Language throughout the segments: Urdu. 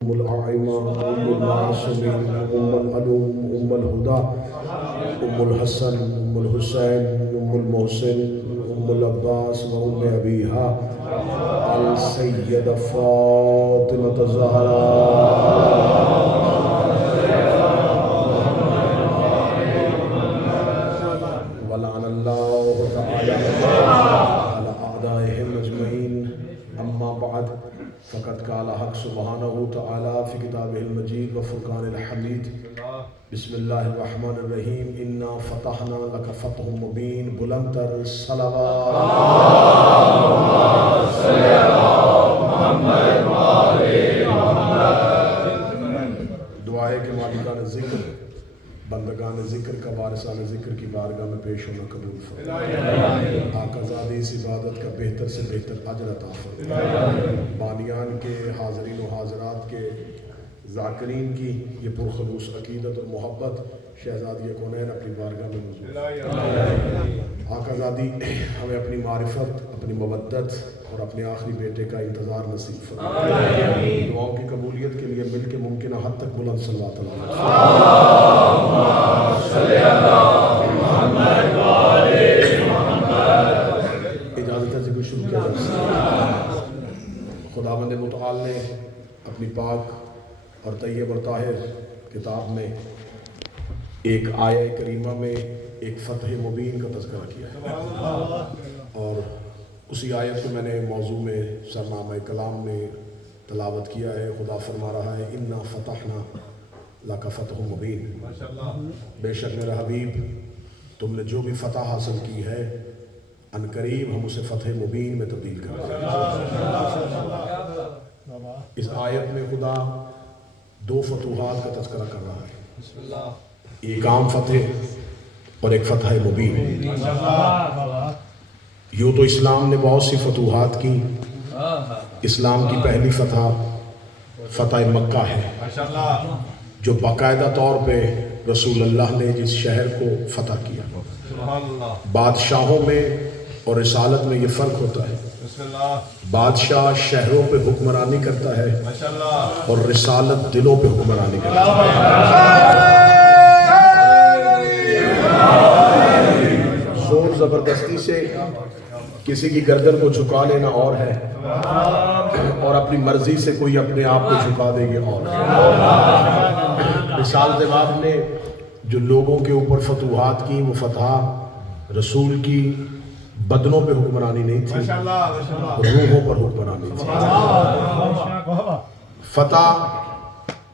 العائمة أم المعاصمين أم العلوم أم الهدى أم الحسن أم الحسين أم المحسن أم العباس وأم أبيها السيدة فاطمة الزهراء ولعن الله تعالى على أعدائهم أجمعين. أما بعد فقد قال حق سبحانه تعالى في كتابه المجيد وفرقان الحميد بسم الله الرحمن الرحيم إنا فتحنا لك فتح مبين بلندتر صلوات صلی اللہ محمد وآل محمد. دعا ہے کہ مالکان ذکر بندگان ذکر کا وارثان ذکر کی بارگاہ میں پیش ہونا قبول فرمائے. آقا زادی اس عبادت کا بہتر سے بہتر اجر عطا فرمائے. بانیان کے حاضرین و حاضرات کے ذاکرین کی یہ پرخلوص عقیدت اور محبت شہزادی کونین اپنی بارگاہ میں نزول. آقا زادی ہمیں اپنی معرفت، اپنی مودت اور اپنے آخری بیٹے کا انتظار نصیب فرمائے. دعاؤں کی قبولیت کے لیے مل کے ممکنہ حد تک بلند صلوات اللہ صلی اللہ محمد وآل محمد. اجازت ہے کہ شروع کیا جائے. خداوند متعال نے اپنی پاک اور طیب اور طاہر کتاب میں ایک آیہ کریمہ میں ایک فتح مبین کا تذکرہ کیا ہے، اور اسی آیت کو میں نے موضوع میں سرنامہ کلام میں تلاوت کیا ہے. خدا فرما رہا ہے انا فتحنا لک فتح مبین. بے شک میرا حبیب تم نے جو بھی فتح حاصل کی ہے عنقریب ہم اسے فتح مبین میں تبدیل کر دیں گے. اس آیت میں خدا دو فتوحات کا تذکرہ کر رہا ہے، ایک عام فتح اور ایک فتح مبین. یوں تو اسلام نے بہت سی فتوحات کی. اسلام کی پہلی فتح مکہ ہے، جو باقاعدہ طور پہ رسول اللہ نے جس شہر کو فتح کیا. بادشاہوں میں اور رسالت میں یہ فرق ہوتا ہے. بادشاہ شہروں پہ حکمرانی کرتا ہے اور رسالت دلوں پہ حکمرانی کرتا ہے. زور زبردستی سے کسی کی گردن کو جھکا لینا اور ہے، اور اپنی مرضی سے کوئی اپنے آپ کو جھکا دے گا اور ہے. رسالت باب نے جو لوگوں کے اوپر فتوحات کی وہ فتح رسول کی بدنوں پہ حکمرانی نہیں تھی، روحوں پر حکمرانی تھی. فتح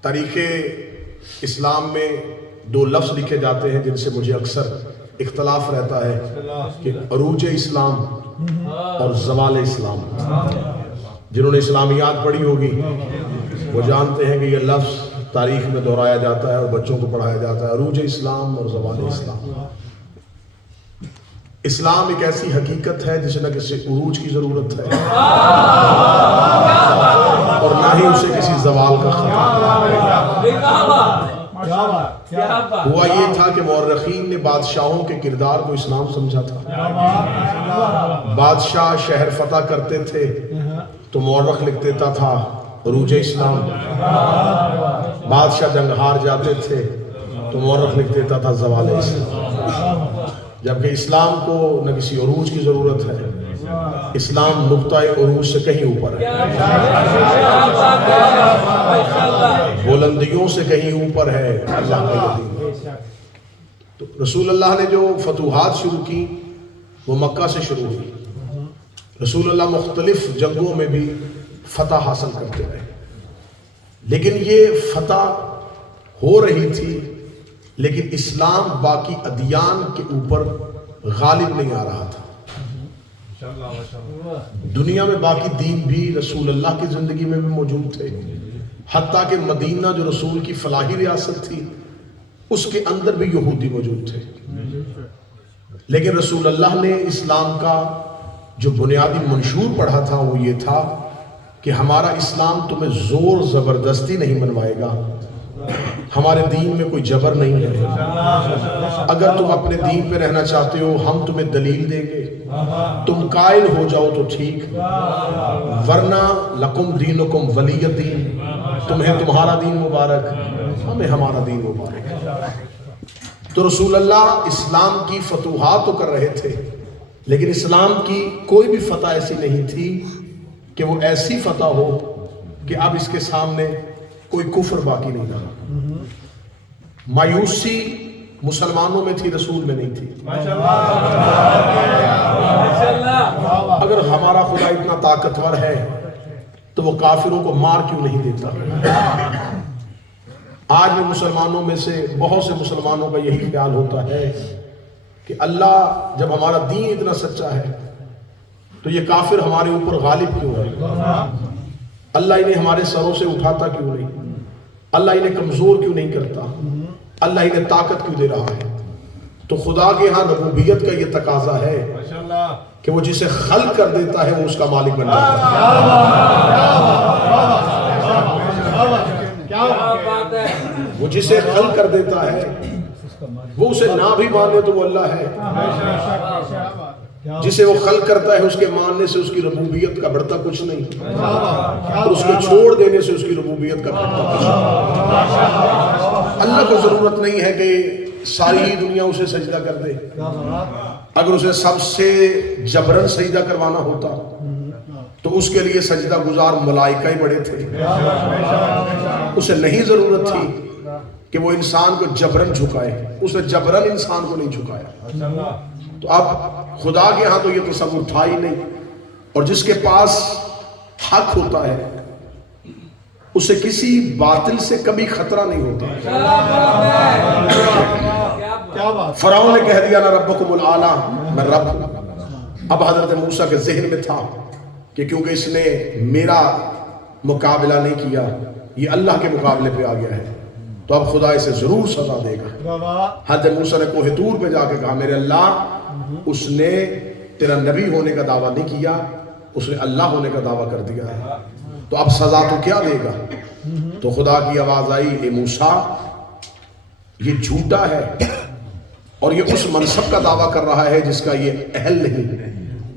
تاریخ اسلام میں دو لفظ لکھے جاتے ہیں جن سے مجھے اکثر اختلاف رہتا ہے کہ عروج اسلام اور زوال اسلام. جنہوں نے اسلامیات پڑھی ہوگی وہ جانتے ہیں کہ یہ لفظ تاریخ میں دہرایا جاتا ہے اور بچوں کو پڑھایا جاتا ہے، عروج اسلام اور زوال اسلام. اسلام ایک ایسی حقیقت ہے جسے نہ کسی عروج کی ضرورت ہے اور نہ ہی اسے کسی زوال کا خطرہ. ہوا یہ تھا کہ مورخین نے بادشاہوں کے کردار کو اسلام سمجھا تھا. بادشاہ شہر فتح کرتے تھے تو مورخ لکھ دیتا تھا عروج اسلام. بادشاہ جنگ ہار جاتے تھے تو مورخ لکھ دیتا تھا زوال اسلام. جبکہ اسلام کو نہ کسی عروج کی ضرورت ہے. اسلام نقطہ عروج سے کہیں اوپر ہے، بلندیوں سے کہیں اوپر ہے اللہ کا دین. تو رسول اللہ نے جو فتوحات شروع کی وہ مکہ سے شروع ہوئی. رسول اللہ مختلف جنگوں میں بھی فتح حاصل کرتے رہے، لیکن یہ فتح ہو رہی تھی لیکن اسلام باقی ادیان کے اوپر غالب نہیں آ رہا تھا. دنیا میں باقی دین بھی رسول اللہ کی زندگی میں بھی موجود تھے، حتیٰ کہ مدینہ جو رسول کی فلاحی ریاست تھی اس کے اندر بھی یہودی موجود تھے. لیکن رسول اللہ نے اسلام کا جو بنیادی منشور پڑھا تھا وہ یہ تھا کہ ہمارا اسلام تمہیں زور زبردستی نہیں منوائے گا، ہمارے دین میں کوئی جبر نہیں ہے. اگر تم اپنے دین پہ رہنا چاہتے ہو ہم تمہیں دلیل دیں گے، تم قائل ہو جاؤ تو ٹھیک، ورنہ لکم دینکم ولی دین، تمہیں تمہارا دین مبارک، ہمیں ہمارا دین مبارک۔ تو رسول اللہ اسلام کی فتوحات تو کر رہے تھے، لیکن اسلام کی کوئی بھی فتح ایسی نہیں تھی کہ وہ ایسی فتح ہو کہ اب اس کے سامنے کوئی کفر باقی نہیں رہا۔ مایوسی مسلمانوں میں تھی، رسول میں نہیں تھی۔ اگر ہمارا خدا اتنا طاقتور ہے تو وہ کافروں کو مار کیوں نہیں دیتا؟ آج میں مسلمانوں میں سے بہت سے مسلمانوں کا یہی خیال ہوتا ہے کہ اللہ جب ہمارا دین اتنا سچا ہے تو یہ کافر ہمارے اوپر غالب کیوں ہے؟ اللہ انہیں ہمارے سروں سے اٹھاتا کیوں نہیں؟ اللہ انہیں کمزور کیوں نہیں کرتا؟ اللہ انہیں طاقت کیوں دے رہا ہے؟ تو خدا کے ہاں ربوبیت کا یہ تقاضا ہے کہ وہ جسے خلق کر دیتا ہے وہ اس کا مالک بن جاتا ہے۔ وہ جسے خلق کر دیتا ہے وہ اسے نہ بھی مانے تو وہ اللہ ہے، جسے وہ خلق کرتا ہے اس کے ماننے سے اس کی ربوبیت کا بڑھتا کچھ نہیں، اور اس کو چھوڑ دینے سے اس کی ربوبیت کا بڑھتا کچھ نہیں۔ اللہ کو ضرورت نہیں ہے کہ ساری ہی دنیا اسے سجدہ کر دے۔ اگر اسے سب سے جبرن سجدہ کروانا ہوتا تو اس کے لیے سجدہ گزار ملائکہ ہی بڑے تھے۔ اسے نہیں ضرورت تھی کہ وہ انسان کو جبرن جھکائے، اس نے جبرن انسان کو نہیں جھکایا۔ تو اب خدا کے ہاں تو یہ تصور تھا ہی نہیں، اور جس کے پاس حق ہوتا ہے اسے کسی باطل سے کبھی خطرہ نہیں ہوتا۔ فرعون نے کہہ دیا نا ربکم الاعلیٰ، میں رب ہوں۔ اب حضرت موسیٰ کے ذہن میں تھا کہ کیونکہ اس نے میرا مقابلہ نہیں کیا، یہ اللہ کے مقابلے پہ آ گیا ہے، تو اب خدا اسے ضرور سزا دے گا۔ حضرت موسیٰ نے کوہ طور پہ جا کے کہا میرے اللہ، اس نے تیرا نبی ہونے کا دعویٰ نہیں کیا، اس نے اللہ ہونے کا دعویٰ کر دیا ہے، تو اب سزا تو کیا دے گا؟ تو خدا کی آواز آئی، اے موسیٰ یہ جھوٹا ہے اور یہ اس منصب کا دعویٰ کر رہا ہے جس کا یہ اہل نہیں،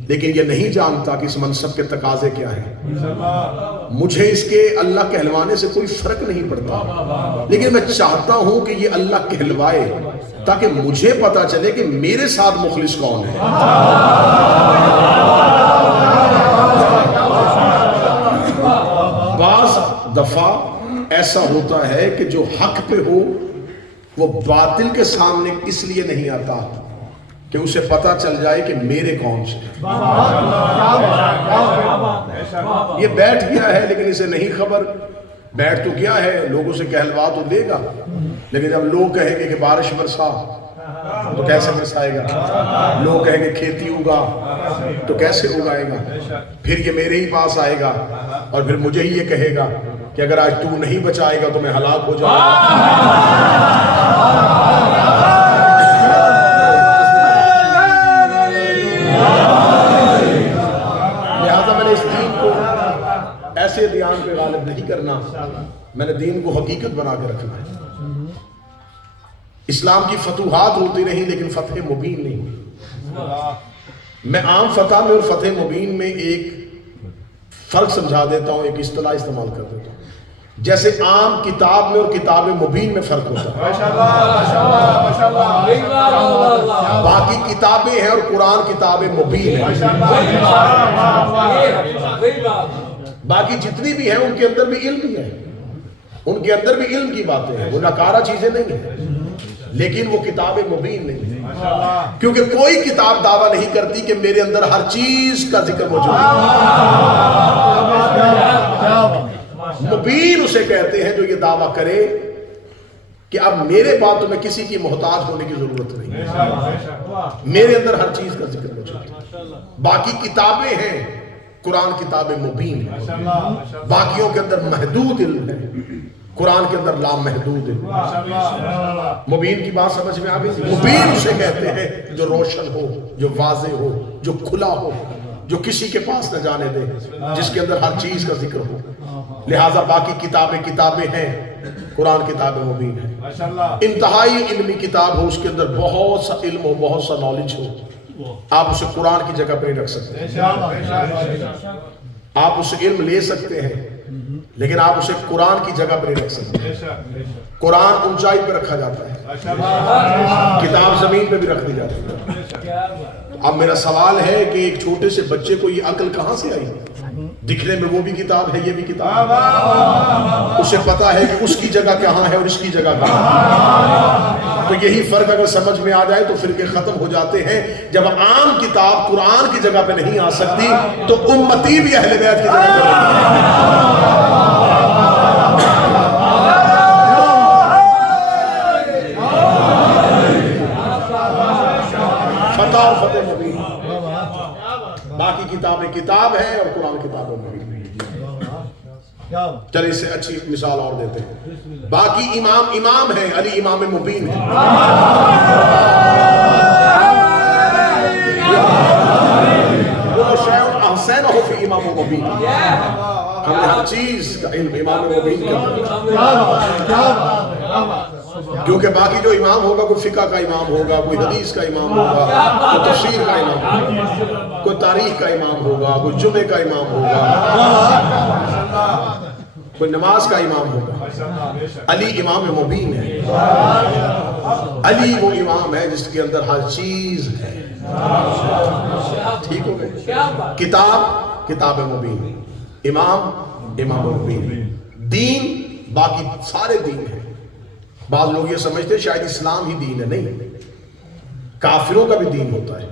لیکن یہ نہیں جانتا کہ اس منصب کے تقاضے کیا ہیں۔ مجھے اس کے اللہ کہلوانے سے کوئی فرق نہیں پڑتا، لیکن میں چاہتا ہوں کہ یہ اللہ کہلوائے تاکہ مجھے پتا چلے کہ میرے ساتھ مخلص کون ہے۔ بعض دفعہ ایسا ہوتا ہے کہ جو حق پہ ہو وہ باطل کے سامنے اس لیے نہیں آتا کہ اسے پتا چل جائے کہ میرے کون سے۔ یہ بیٹھ گیا ہے لیکن اسے نہیں خبر، بیٹھ تو کیا ہے، لوگوں سے کہلوا تو دے گا، لیکن جب لوگ کہیں گے کہ بارش برسا تو کیسے برسائے گا، لوگ کہیں گے کھیتی اگا تو کیسے اگائے گا، پھر یہ میرے ہی پاس آئے گا اور پھر مجھے ہی یہ کہے گا کہ اگر آج تو نہیں بچائے گا تو میں ہلاک ہو جاؤں گا۔ لہذا میں نے اس دین کو ایسے دیان پہ غالب نہیں کرنا، میں نے دین کو حقیقت بنا کے رکھنا ہے۔ اسلام کی فتوحات ہوتی رہی لیکن فتح مبین نہیں ہوئی۔ میں عام فتح میں اور فتح مبین میں ایک فرق سمجھا دیتا ہوں، ایک اصطلاح استعمال کر دیتا ہوں۔ جیسے عام کتاب میں اور کتاب مبین میں فرق ہوتا ہے، باقی کتابیں ہیں اور قرآن کتاب مبین ہے، باقی جتنی بھی ہیں ان کے اندر بھی علم ہی ہے، ان کے اندر بھی علم کی باتیں ہیں، وہ ناکارہ چیزیں نہیں ہیں، لیکن وہ کتاب مبین نہیں ہے، کیونکہ کوئی کتاب دعویٰ نہیں کرتی کہ میرے اندر ہر چیز کا ذکر موجود ہے۔ مبین اسے کہتے ہیں جو یہ دعویٰ کرے کہ اب میرے بعد تو میں کسی کی محتاج ہونے کی ضرورت نہیں، میرے اندر ہر چیز کا ذکر موجود ہے۔ باقی کتابیں ہیں، قرآن کتاب مبین ہے، باقیوں کے اندر محدود علم ہے، قرآن کے اندر لامحدود ہے۔ مبین کی بات سمجھ میں آ گئی؟ مبین اسے کہتے ہیں جو روشن ہو، جو واضح ہو، جو کھلا ہو، جو کسی کے پاس نہ جانے دے، جس کے اندر ہر چیز کا ذکر ہو۔ لہٰذا باقی کتابیں ہیں، قرآن کتاب مبین ہے۔ انتہائی علمی کتاب ہو، اس کے اندر بہت سا علم ہو، بہت سا نالج ہو، آپ اسے قرآن کی جگہ پہ نہیں رکھ سکتے۔ آپ اسے علم لے سکتے ہیں لیکن آپ اسے قرآن کی جگہ پہ نہیں رکھ سکتے. قرآن اونچائی پہ رکھا جاتا ہے، کتاب زمین پہ بھی رکھ دی جاتی ہے. اب میرا سوال ہے کہ ایک چھوٹے سے بچے کو یہ عقل کہاں سے آئی؟ دکھنے میں وہ بھی کتاب ہے، یہ بھی کتاب ہے. اسے پتا ہے کہ اس کی جگہ کہاں ہے اور اس کی جگہ کہاں ہے. تو یہی فرق اگر سمجھ میں آ جائے تو فرقے ختم ہو جاتے ہیں. جب عام کتاب قرآن کی جگہ پہ نہیں آ سکتی تو امتی بھی اہل بیت کی جگہ پہ فتح اور فتح مبین. باقی کتابیں کتاب ہیں اور قرآن کتابیں مبین. چلے اس سے اچھی مثال اور دیتے ہیں. باقی امام ہے، علی امام مبین ہے. وہ شیء احسن ہو فی امام مبین. ہم نے ہر چیز کا علم امام مبین کا، کیونکہ باقی جو امام ہوگا کوئی فقہ کا امام ہوگا، کوئی حدیث کا امام ہوگا، کوئی تفسیر کا امام ہوگا، کوئی تاریخ کا امام ہوگا، کوئی جمعے کا امام ہوگا، کوئی نماز کا امام ہوگا. علی امام مبین ہے. علی وہ امام ہے جس کے اندر ہر چیز ہے. ٹھیک ہو گئے؟ کتاب مبین، امام مبین. دین باقی سارے دین ہیں. بعض لوگ یہ سمجھتے ہیں شاید اسلام ہی دین ہے. نہیں، کافروں کا بھی دین ہوتا ہے.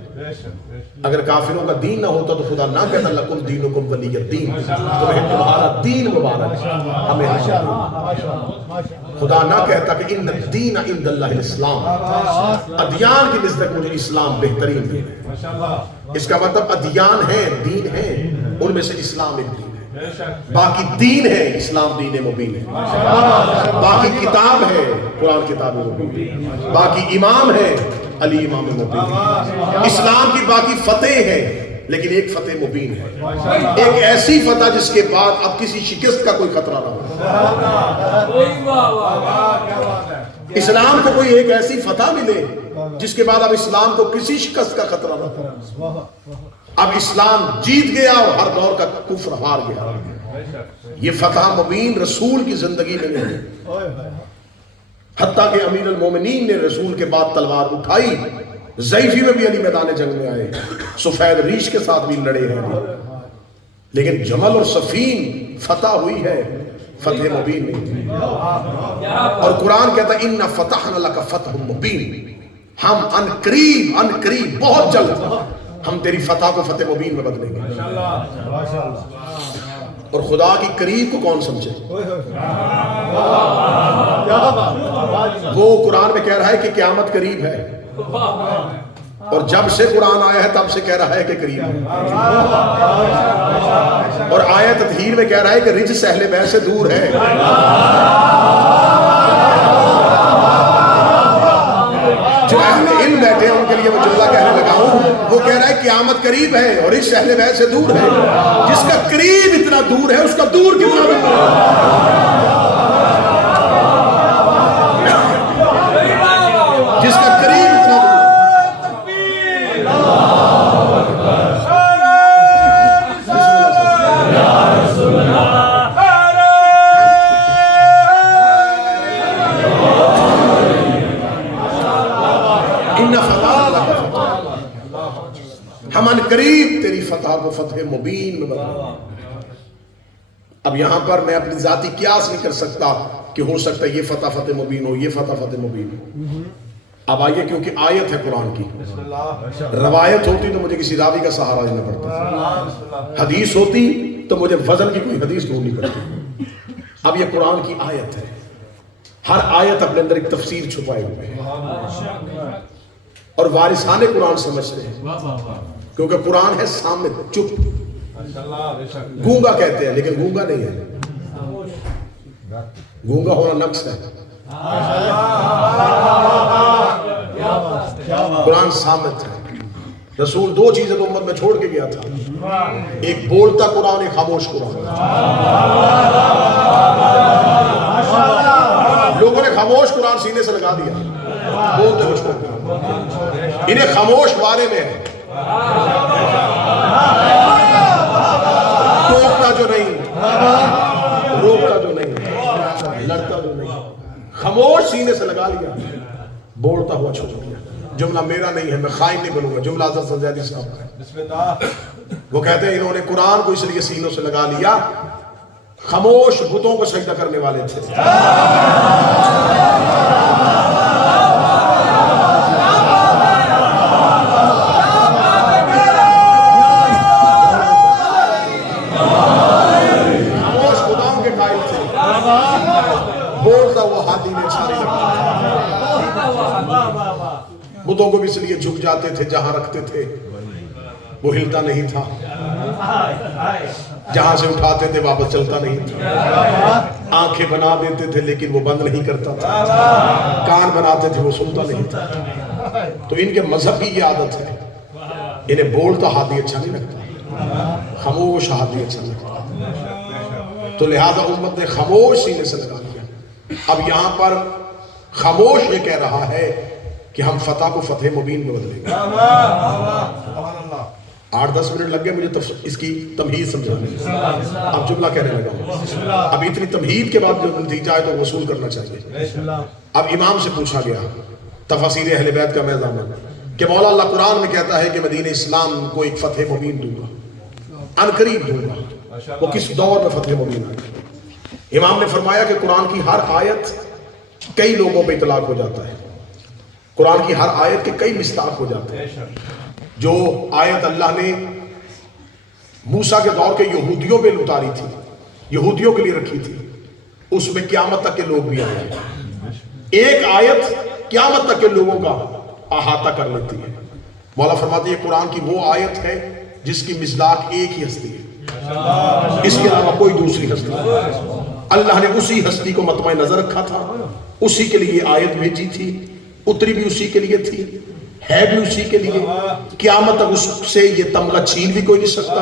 اگر کافروں کا دین نہ ہوتا تو خدا نہ کہتا لکم دینکم ولی الدین، تمہیں تمہارا دین مبارک، ہمیں خدا نہ کہتا کہ ان الدین عند اللہ الاسلام، ادیان کی نسبت مجھے اسلام بہترین دین ہے. اس کا مطلب ادیان ہیں، دین ہیں، ان میں سے اسلام ایک دین ہے. باقی دین ہے، اسلام دین مبین ہے. باقی کتاب ہے، قرآن کتاب مبین. باقی امام ہے، علی امام مبین. اسلام کی باقی فتح ہے لیکن ایک فتح مبین ہے. ایک ایسی فتح جس کے بعد اب کسی شکست کا کوئی خطرہ نہ ہو. اسلام کو کوئی ایک ایسی فتح ملے جس کے بعد اب اسلام کو کسی شکست کا خطرہ نہ ہو. اب اسلام جیت گیا اور ہر دور کا کفر ہار گیا. یہ فتح مبین رسول کی زندگی میں نہیں. حتیٰ کہ امیر المومنین نے رسول کے بعد تلوار اٹھائی. ضعیفی میں بھی علی میدان جنگ میں آئے، سفید ریش کے ساتھ بھی لڑے ہیں، لیکن جمل اور صفین فتح ہوئی ہے، فتح مبین نہیں. اور قرآن کہتا ہے اِنَّ فَتَحْنَا لَكَ فَتْحٌ مُبِينٌ. ہم ان قریب بہت جلد ہم تیری فتح کو فتح مبین میں بدلیں گے. اور خدا کی قریب کو کون سمجھے؟ وہ قرآن میں کہہ رہا ہے کہ قیامت قریب ہے، اور جب سے قرآن آیا ہے تب سے کہہ رہا ہے کہ قریب ہے. اور آیت تطہیر میں کہہ رہا ہے کہ رجس اہل بیت سے دور ہے. جو اہل علم بیٹھے ہیں ان کے لیے میں جملہ کہنے لگا ہوں. وہ کہہ رہا ہے قیامت قریب ہے اور اس اہل بیت سے دور ہے. جس کا قریب اتنا دور ہے اس کا دور کتنا دور ہے. جس کا قریب اتنا دور ہم ان قریب تیری فتح کو فتح مبین میں بدلیں. اب یہاں پر میں اپنی ذاتی قیاس نہیں کر سکتا کہ ہو سکتا ہے یہ فتح فتح مبین ہو، یہ فتح فتح مبین ہو. اب آئیے، کیونکہ آیت ہے قرآن کی. روایت ہوتی تو مجھے کسی راوی کا سہارا لینا پڑتا. حدیث ہوتی تو مجھے وزن کی کوئی حدیث ڈھونڈنی پڑتی. اب یہ قرآن کی آیت ہے. ہر آیت اپنے اندر ایک تفسیر چھپائے ہوئے ہیں اور وارثان قرآن سمجھتے ہیں، کیونکہ قرآن ہے سامنے چپ. گونگا کہتے ہیں لیکن گونگا نہیں ہے. گونگا ہونا نقص ہے. قرآن سامت ہے. رسول دو چیزیں تو امت میں چھوڑ کے گیا تھا، ایک بولتا قرآن، ایک خاموش قرآن. لوگوں نے خاموش قرآن سینے سے لگا دیا، بولتے کو چھوڑ دیا. انہیں خاموش بارے میں ہے، ٹوکتا جو نہیں، روکتا کہتا بھی نہیں, خاموش سینے سے لگا لیا, بولتا ہوا چھوڑ دیا. جملہ میرا نہیں ہے, میں خائن نہیں بنوں گا, جملہ حضرت سنجیدی صاحب کا ہے. بسم اللہ. وہ کہتے ہیں انہوں نے قرآن کو اس لیے سینوں سے لگا لیا, خاموش بتوں کو سجدہ کرنے والے تھے. خاموش خداؤں کے قائل تھے, بولتا ہوا ہاتھی میں چھاری لگتا تھا. بتوں کو بھی اس لیے جھک جاتے تھے جہاں رکھتے تھے وہ ہلتا نہیں تھا, جہاں سے اٹھاتے تھے واپس چلتا نہیں تھا. آنکھیں بنا دیتے تھے لیکن وہ بند نہیں کرتا تھا, کان بناتے تھے وہ سنتا نہیں تھا. تو ان کے مذہب کی یہ عادت ہے, انہیں بولتا ہاتھی اچھا نہیں لگتا, خاموش ہاتھی اچھا لگتا. تو لہذا امت نے خاموش سینے سے لگا دیا. اب یہاں پر خاموش یہ کہہ رہا ہے کہ ہم فتح کو فتح مبین میں بدلیں گے. 8-10 منٹ لگ گئے مجھے اس کی تمہید سمجھانے میں, اب جملہ کہنے لگا ہوں. اب اتنی تمہید کے بعد جو نتیجہ ہے تو وصول کرنا چاہیے. اب امام سے پوچھا گیا تفاسیر اہل بیت کا میدان کہ مولا اللہ قرآن میں کہتا ہے کہ میں دین اسلام کو ایک فتح مبین دوں گا, عنقریب دوں گا, وہ کس دور میں فتح مبین آئے؟ امام نے فرمایا کہ قرآن کی ہر آیت کئی لوگوں پہ اطلاق ہو جاتا ہے, قرآن کی ہر آیت کے کئی مصداق ہو جاتے ہیں. جو آیت اللہ نے موسیٰ کے دور کے یہودیوں پہ اتاری تھی, یہودیوں کے لیے رکھی تھی, اس میں قیامت تک کے لوگ بھی آئے ہیں. ایک آیت قیامت تک کے لوگوں کا احاطہ کر لیتی ہے. مولا فرماتے ہیں قرآن کی وہ آیت ہے جس کی مصداق ایک ہی ہستی ہے, اس کے علاوہ کوئی دوسری ہستی نہیں. اللہ نے اسی ہستی کو مطمع نظر رکھا تھا, اسی کے لیے آیت بھیجی تھی, اتری بھی اسی کے لیے تھی, ہے بھی اسی کے لیے. قیامت تک اس سے یہ تمغہ چھین بھی کوئی نہیں سکتا,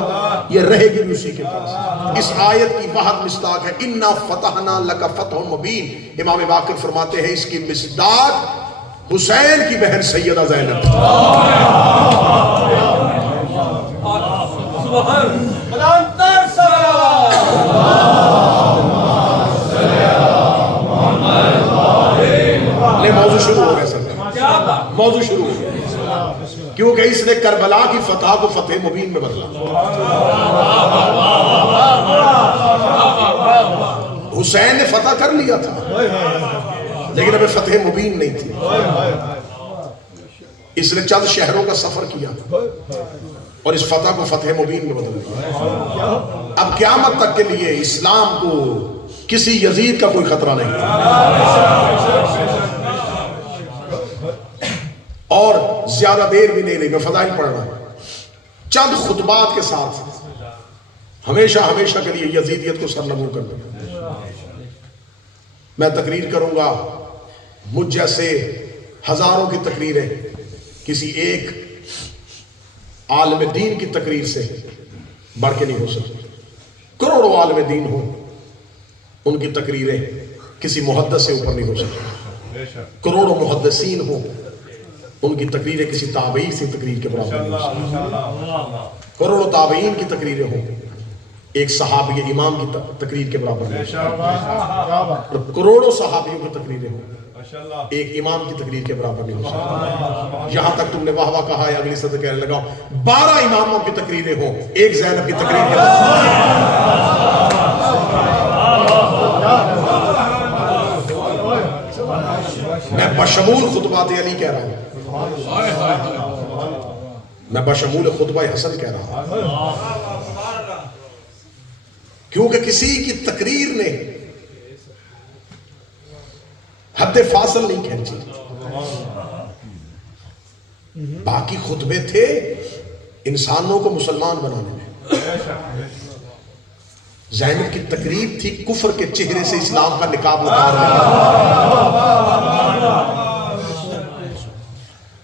یہ رہے گی بھی اسی کے پاس. اس آیت کی واحد مصداق ہے اِنَّا فَتَحْنَا لَكَ فَتْحٌ مُبِينٌ. امام باقر فرماتے ہیں اس کی مصداق حسین کی بہن سیدہ زینب. موضوع شروع ہو گیا سر, موضوع شروع ہو گیا, کیونکہ اس نے کربلا کی فتح کو فتح مبین میں بدلا. حسین نے فتح کر لیا تھا لیکن ابھی فتح مبین نہیں تھی. اس نے چند شہروں کا سفر کیا اور اس فتح کو فتح مبین میں بدل دیا. اب قیامت تک کے لیے اسلام کو کسی یزید کا کوئی خطرہ نہیں, اور زیادہ دیر بھی نہیں لگی. میں فضائل پڑھ رہا ہوں چند خطبات کے ساتھ ہمیشہ ہمیشہ کے لیے یزیدیت کو سرنگوں کر دوں. میں تقریر کروں گا, مجھ جیسے ہزاروں کی تقریریں کسی ایک عالم دین کی تقریر سے بڑھ کے نہیں ہو سکتی. کروڑوں عالم دین ہوں, ان کی تقریریں کسی محدث سے اوپر نہیں ہو سکتی. کروڑوں محدثین ہوں, ان کی تقریریں کسی تابعی سے تقریر کے برابر نہیں ہو سکتی. کروڑوں تابعین کی تقریریں ہوں, ایک صحابی امام کی تقریر کے برابر نہیں ہو سکتی. کروڑوں صحابیوں کی تقریریں ہوں, ایک امام کی تقریر کے برابر نہیں ہو سکتی. یہاں تک تم نے واہ واہ کہا ہے, اگلی صدر کہنے لگا 12 اماموں کی تقریریں ہوں, ایک زینب کی تقریر کے میں بشمول خطبات علی کہہ رہا ہوں, میں بشمول خطبہ حسن کہہ رہا ہوں, کیونکہ کسی کی تقریر نے حد فاصل نہیں کھینچی. باقی خطبے تھے انسانوں کو مسلمان بنانے میں. زینب کی تقریر تھی کفر کے چہرے سے اسلام کا نقاب اتارنے.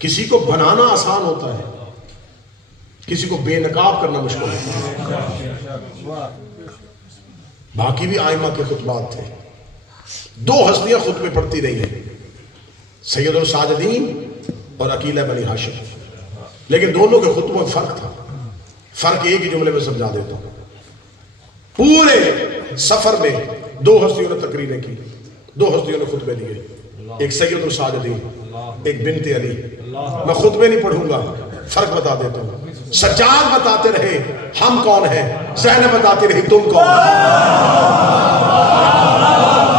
کسی کو بنانا آسان ہوتا ہے, کسی کو بے نقاب کرنا مشکل ہوتا ہے. باقی بھی آئمہ کے خطبات تھے. 2 ہستیاں خطبے پڑھتی رہی ہیں, سید الساجدین اور عقیلہ بنی ہاشم, لیکن دونوں کے خطبوں میں فرق تھا. فرق ایک ہی جملے میں سمجھا دیتا ہوں. پورے سفر میں 2 ہستیوں نے تقریریں کی, دو ہستیوں نے خطبے لیے، ایک سید الساجدین، ایک بنت علی۔ میں خطبے نہیں پڑھوں گا، فرق بتا دیتا ہوں۔ سجاد بتاتے رہے ہم کون ہیں، زینب بتاتی رہی تم کون ہو۔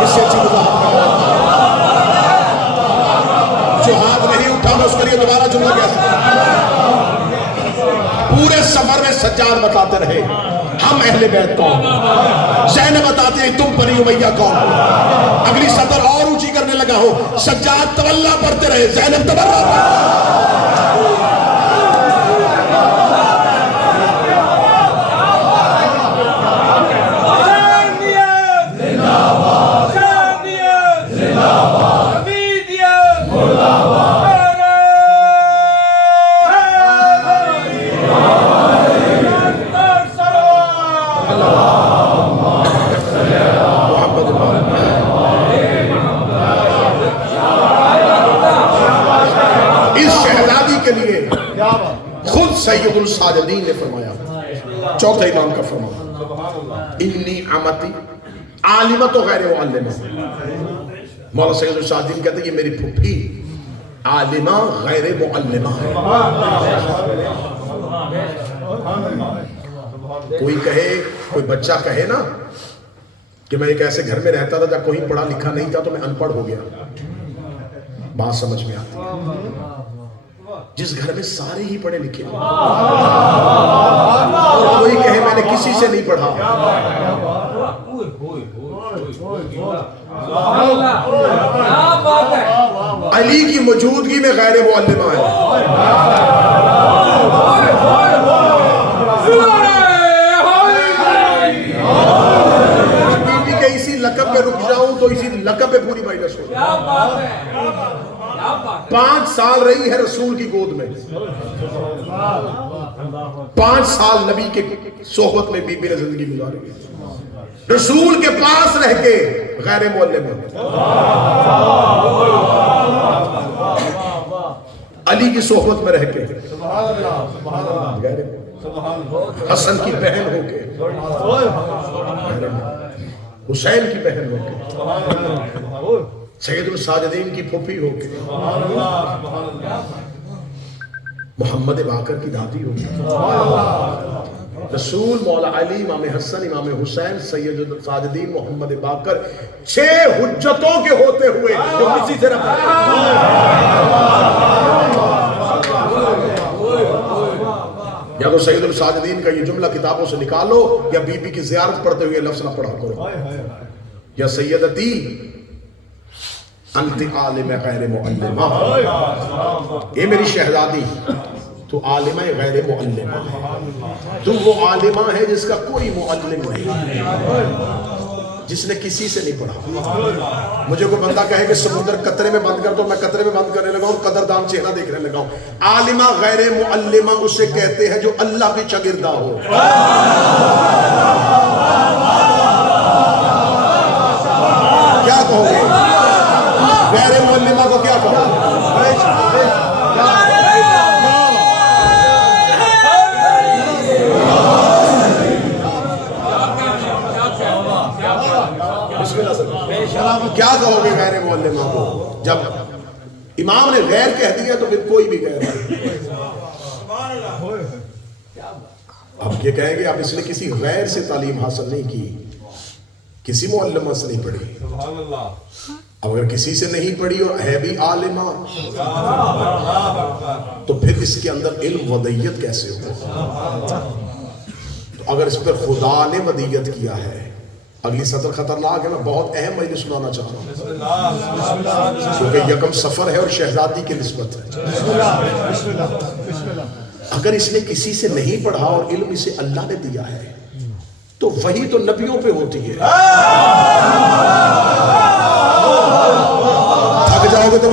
اس سے اچھی وضاحت کرنا، جو ہاتھ نہیں اٹھا میں اس کے لیے دوبارہ جملہ کہہ سکتا۔ پورے سفر میں سجاد بتاتے رہے ہم اہل بیت کون، زینب بتاتے ہیں تم بنی امیہ کون۔ اگلی سطر اور اونچی کرنے لگا ہو، سجاد تولا پڑھتے رہے، زینب تبرہ پڑھتے رہے۔ سید الساجدین نے فرمایا، چوتھا امام کا فرمان، انی عمتی عالمت و غیر معلمہ۔ مولا سید الساجدین کہتے ہیں یہ میری پھپھی عالمہ غیر معلمہ ہے۔ کوئی کہے، کوئی بچہ کہے نا کہ میں ایک ایسے گھر میں رہتا تھا جہاں کوئی پڑھا لکھا نہیں تھا تو میں ان پڑھ ہو گیا، بات سمجھ میں آتی ہے۔ جس گھر میں سارے ہی پڑھے لکھے، کوئی کہے میں نے کسی سے نہیں پڑھا، علی کی موجودگی میں غیر معلمہ ہے۔ بیوی کے اسی لقب پہ رک جاؤں تو اسی لقب پہ پوری مجلس ہو۔ 5 سال رہی ہے رسول کی گود میں، 5 سال نبی کے صحبت میں بی بی نے زندگی گزاری، رسول کے پاس رہ کے غیر معلمہ، علی کی صحبت میں رہ کے، حسن کی بہن ہو کے، حسین کی بہن ہو کے، سید الساجدین کی پھوپھی ہو کے، محمد باقر کی دادی ہو کے، رسول، مولا علی، امام حسن، امام حسین، سید الساجدین، محمد باقر، 6 حجتوں کے ہوتے ہوئے جو کسی سے رکھا ہے۔ یا تو سید الساجدین کا یہ جملہ کتابوں سے نکالو، یا بی بی کی زیارت پڑھتے ہوئے لفظ نہ پڑھا کرو، یا سیدتی انت عالم غیر معلمہ، یہ میری شہزادی تو عالمہ غیر معلمہ، تو وہ عالمہ ہے جس کا کوئی معلم نہیں، جس نے کسی سے نہیں پڑھا۔ مجھے کوئی بندہ کہے کہ سمندر قطرے میں بند کر تو میں قطرے میں بند کرنے لگا ہوں، قدردان چہرہ دیکھنے لگا ہوں۔ عالمہ غیر معلمہ اسے کہتے ہیں جو اللہ کی شاگردہ ہو۔ کیا کہو گے غیر معلمہ کو، کیا کہو؟ کیا کہو گے غیر معلمہ کو؟ جب امام نے غیر کہہ دیا تو پھر کوئی بھی غیر ہے۔ اب یہ کہیں گے آپ اس نے کسی غیر سے تعلیم حاصل نہیں کی، کسی معلمہ سے نہیں پڑھی۔ اب اگر کسی سے نہیں پڑھی اور ہے بھی عالمہ تو پھر اس کے اندر علم ودیت کیسے ہو؟ تو اگر اس پر خدا نے ودیت کیا ہے، اگلی سطر خطرناک ہے، میں بہت اہم مجلس سنانا چاہ رہا ہوں کیونکہ یکم سفر ہے اور شہزادی کی نسبت ہے۔ اگر اس نے کسی سے نہیں پڑھا اور علم اسے اللہ نے دیا ہے تو وہی تو نبیوں پہ ہوتی ہے۔ تھک جاؤ گے تو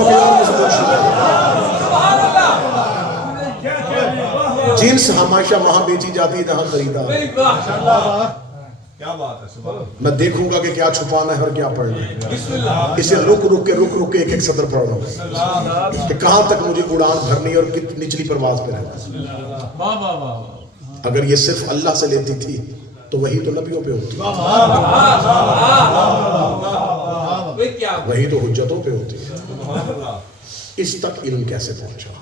جنس ہمیشہ وہاں بیچی جاتی ہے جہاں خریدا۔ میں دیکھوں گا کہ کیا چھپانا ہے اور کیا پڑھنا ہے، اسے رک کے ایک ایک سطر پڑھ رہا ہوں کہ کہاں تک مجھے اڑان بھرنی اور کتنی نچلی پرواز پہ رہنا۔ اگر یہ صرف اللہ سے لیتی تھی تو وہی تو نبیوں پہ ہوتی۔ وہی تو حجتوں پہ ہوتی ہے. اس تک علم کیسے پہنچا؟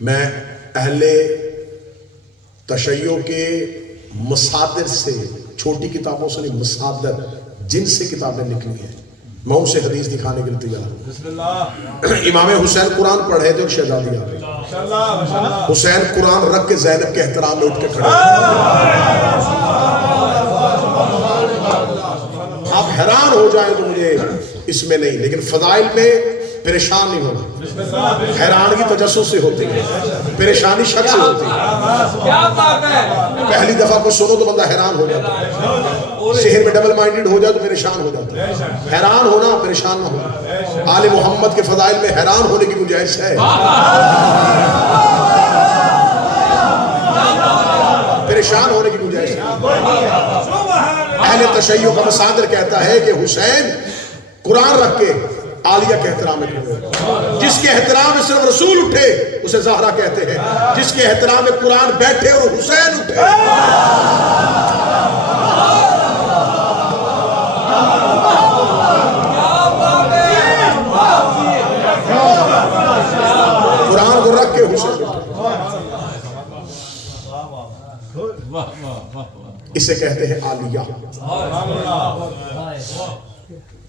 میں اہل تشیع کے مصادر سے، چھوٹی کتابوں سے نہیں، مصادر جن سے کتابیں نکلی ہیں، میں ان سے حدیث دکھانے کے لیے تیار ہوں. امام حسین قرآن پڑھے تھے اور شہزادی آ گئی. حسین قرآن رکھ کے زینب کے احترام میں اٹھ کے کھڑے. آپ حیران ہو جائیں تو مجھے اس میں نہیں، لیکن فضائل میں پریشان نہیں ہونا. حیرانگی تجسس سے ہوتی ہے، پریشانی شک سے ہوتی ہے. پہلی دفعہ کو سنو تو بندہ حیران ہو جاتا ہے، شہر میں ڈبل مائنڈڈ ہو جائے تو پریشان ہو جاتا ہے. حیران ہونا، پریشان نہ ہونا. آل محمد کے فضائل میں حیران ہونے کی گنجائش ہے، پریشان ہونے کی گنجائش ہے. اہل تشیع کا مصادر کہتا ہے کہ حسین قرآن رکھ کے عالیہ کے احترام میں کھڑے. جس کے احترام میں صرف رسول اٹھے اسے زہرا کہتے ہیں، جس کے احترام میں قرآن بیٹھے اور حسین اٹھے. قرآن کو رکھ کے حسین اٹھے. اسے کہتے ہیں عالیہ.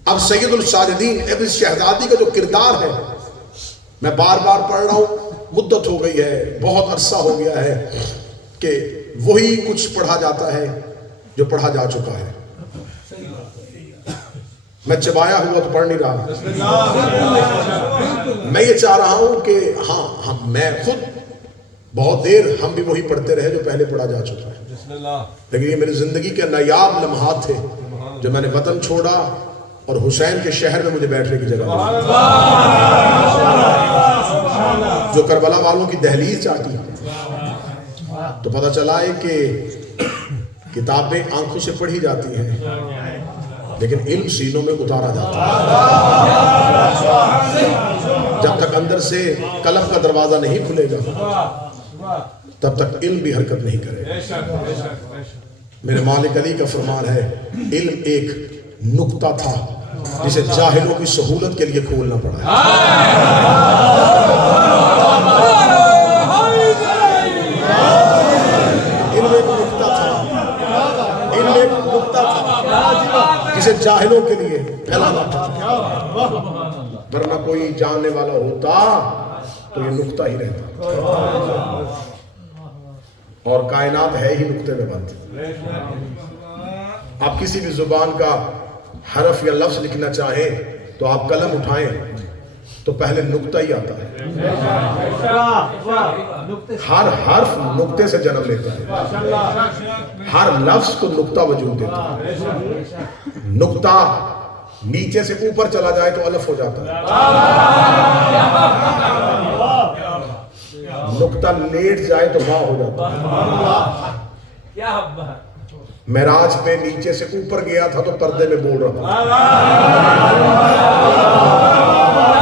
اب سید الساجدین ابن شہزادی کا جو کردار ہے، میں بار بار پڑھ رہا ہوں، مدت ہو گئی ہے، بہت عرصہ ہو گیا ہے کہ وہی کچھ پڑھا جاتا ہے جو پڑھا جا چکا ہے. میں چبایا ہوا تو پڑھ نہیں رہا. میں یہ چاہ رہا ہوں کہ ہاں میں خود بہت دیر ہم بھی وہی پڑھتے رہے جو پہلے پڑھا جا چکا ہے، لیکن یہ میری زندگی کے نایاب لمحات تھے جو میں نے وطن چھوڑا اور حسین کے شہر میں مجھے بیٹھنے کی جگہ ملی. جو کربلا والوں کی دہلیز چاہتی تو پتہ چلا ہے کہ کتابیں آنکھوں سے پڑھی جاتی ہیں لیکن علم سینوں میں اتارا جاتا ہے. جب تک اندر سے قلب کا دروازہ نہیں کھلے گا تب تک علم بھی حرکت نہیں کرے گا. میرے مالک علی کا فرمان ہے، علم ایک نقطہ تھا جسے جاہلوں کی سہولت کے لیے کھولنا پڑا ہے. علم ایک نقطہ تھا، علم ایک نقطہ تھا جسے جاہلوں کے لیے پھیلانا پڑا، ورنہ کوئی جاننے والا ہوتا تو یہ نقطہ ہی رہتا. اور کائنات ہے ہی نقطے میں بند. آپ کسی بھی زبان کا حرف یا لفظ لکھنا چاہیں تو آپ قلم اٹھائیں تو پہلے نقطہ ہی آتا ہے. ہر حرف نقطے سے جنم لیتا ہے، ہر لفظ کو نقطہ وجود دیتا ہے. نقطہ نیچے سے اوپر چلا جائے تو الف ہو جاتا ہے، نقطہ لیٹ جائے تو با ہو جاتا ہے. معراج پہ نیچے سے اوپر گیا تھا تو پردے میں بول رہا تھا،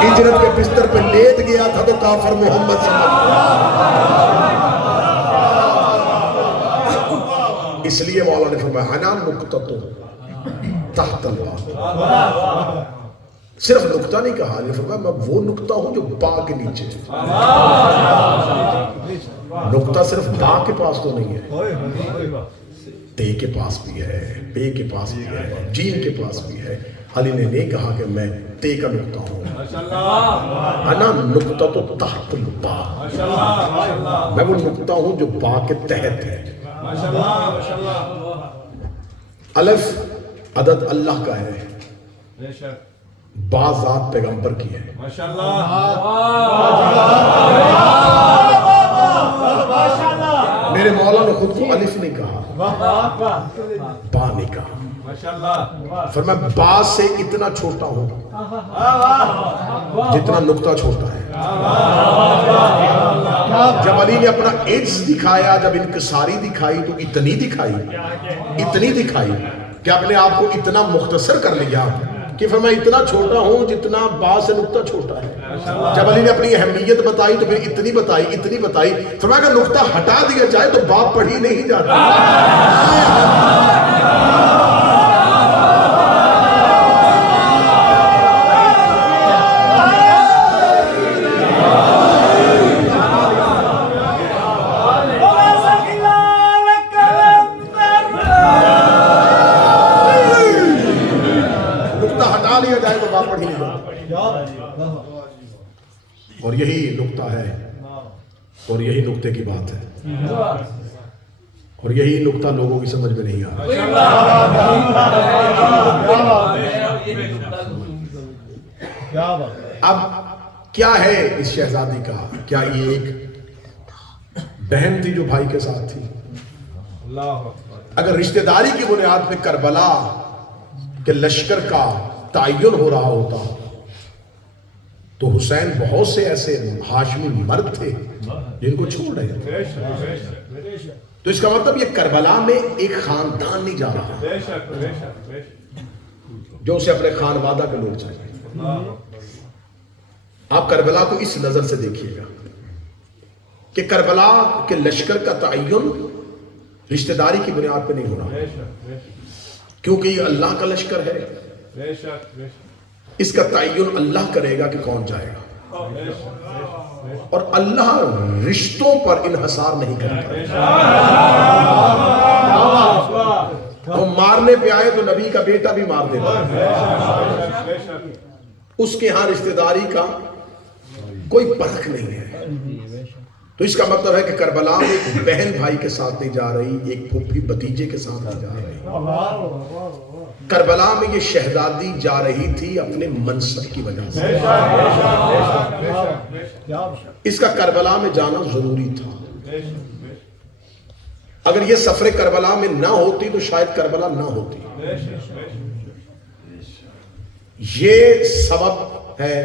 ہجرت کے بستر پہ لیٹ گیا تھا تو کافر محمد صلی اللہ علیہ وسلم. اس لیے مولا نے فرمایا انا نقطۃ تحت الباء. صرف نقطہ نہیں کہا، یہ فرمایا میں وہ نقطہ ہوں جو با کے نیچے ہے. نقطہ صرف با کے پاس تو نہیں ہے، تے کے پاس بھی ہے، پے کے پاس بھی ہے، جیم کے پاس بھی ہے. علی نے نہیں کہا کہ میں تے کا نقطہ ہوں، انا نقطۃ تحت الباء، میں وہ نقطہ ہوں جو با کے تحت ہے. الف عدد اللہ کا ہے، با ذات پیغمبر کی ہے. میرے مولا نے خود کو الف نہیں کہا، با نہیں کہا. فرمایا با سے اتنا چھوٹا ہوں جتنا نقطہ چھوٹا ہے. جب علی نے اپنا عجز دکھایا، جب انکساری دکھائی تو اتنی دکھائی کہ اپنے آپ کو اتنا مختصر کر لیا کہ فرمایا اتنا چھوٹا ہوں جتنا با سے نقطہ چھوٹا ہے. جب علی نے اپنی اہمیت بتائی تو پھر اتنی بتائی. فرمایا کہ نقطہ ہٹا دیا جائے تو با پڑھی نہیں جاتا. دیا جائے تو باپ پڑھ ہی نہیں جاتے. اور یہی نقطہ ہے اور یہی نقطے کی بات ہے اور یہی نقطہ لوگوں کی سمجھ میں نہیں آ رہا. اب کیا ہے اس شہزادی کا؟ کیا یہ ایک بہن تھی جو بھائی کے ساتھ تھی؟ اگر رشتہ داری کی بنیاد پہ کربلا کے لشکر کا تعین ہو رہا ہوتا تو حسین بہت سے ایسے ہاشمی مرد تھے جن کو چھوڑ رہے تھے. تو اس کا مطلب یہ کربلا میں ایک خاندان نہیں جا رہا جو اسے اپنے خانوادہ کے لوگ چاہیے. آپ کربلا کو اس نظر سے دیکھیے گا کہ کربلا کے لشکر کا تعین رشتہ داری کی بنیاد پہ نہیں ہو رہا کیونکہ یہ اللہ کا لشکر ہے. اس کا تعین اللہ کرے گا کہ کون جائے گا اور اللہ رشتوں پر انحصار نہیں کرتا. وہ مارنے پہ آئے تو نبی کا بیٹا بھی مار دیتا ہے. اس کے ہاں رشتہ داری کا کوئی فرق نہیں ہے. تو اس کا مطلب ہے کہ کربلا میں ایک بہن بھائی کے ساتھ نہیں جا رہی, ایک پھوپھی بھتیجے کے ساتھ نہیں جا رہی. کربلا میں یہ شہزادی جا رہی تھی اپنے منصب کی وجہ سے. اس کا کربلا میں جانا ضروری تھا. اگر یہ سفر کربلا میں نہ ہوتی تو شاید کربلا نہ ہوتی. یہ سبب ہے,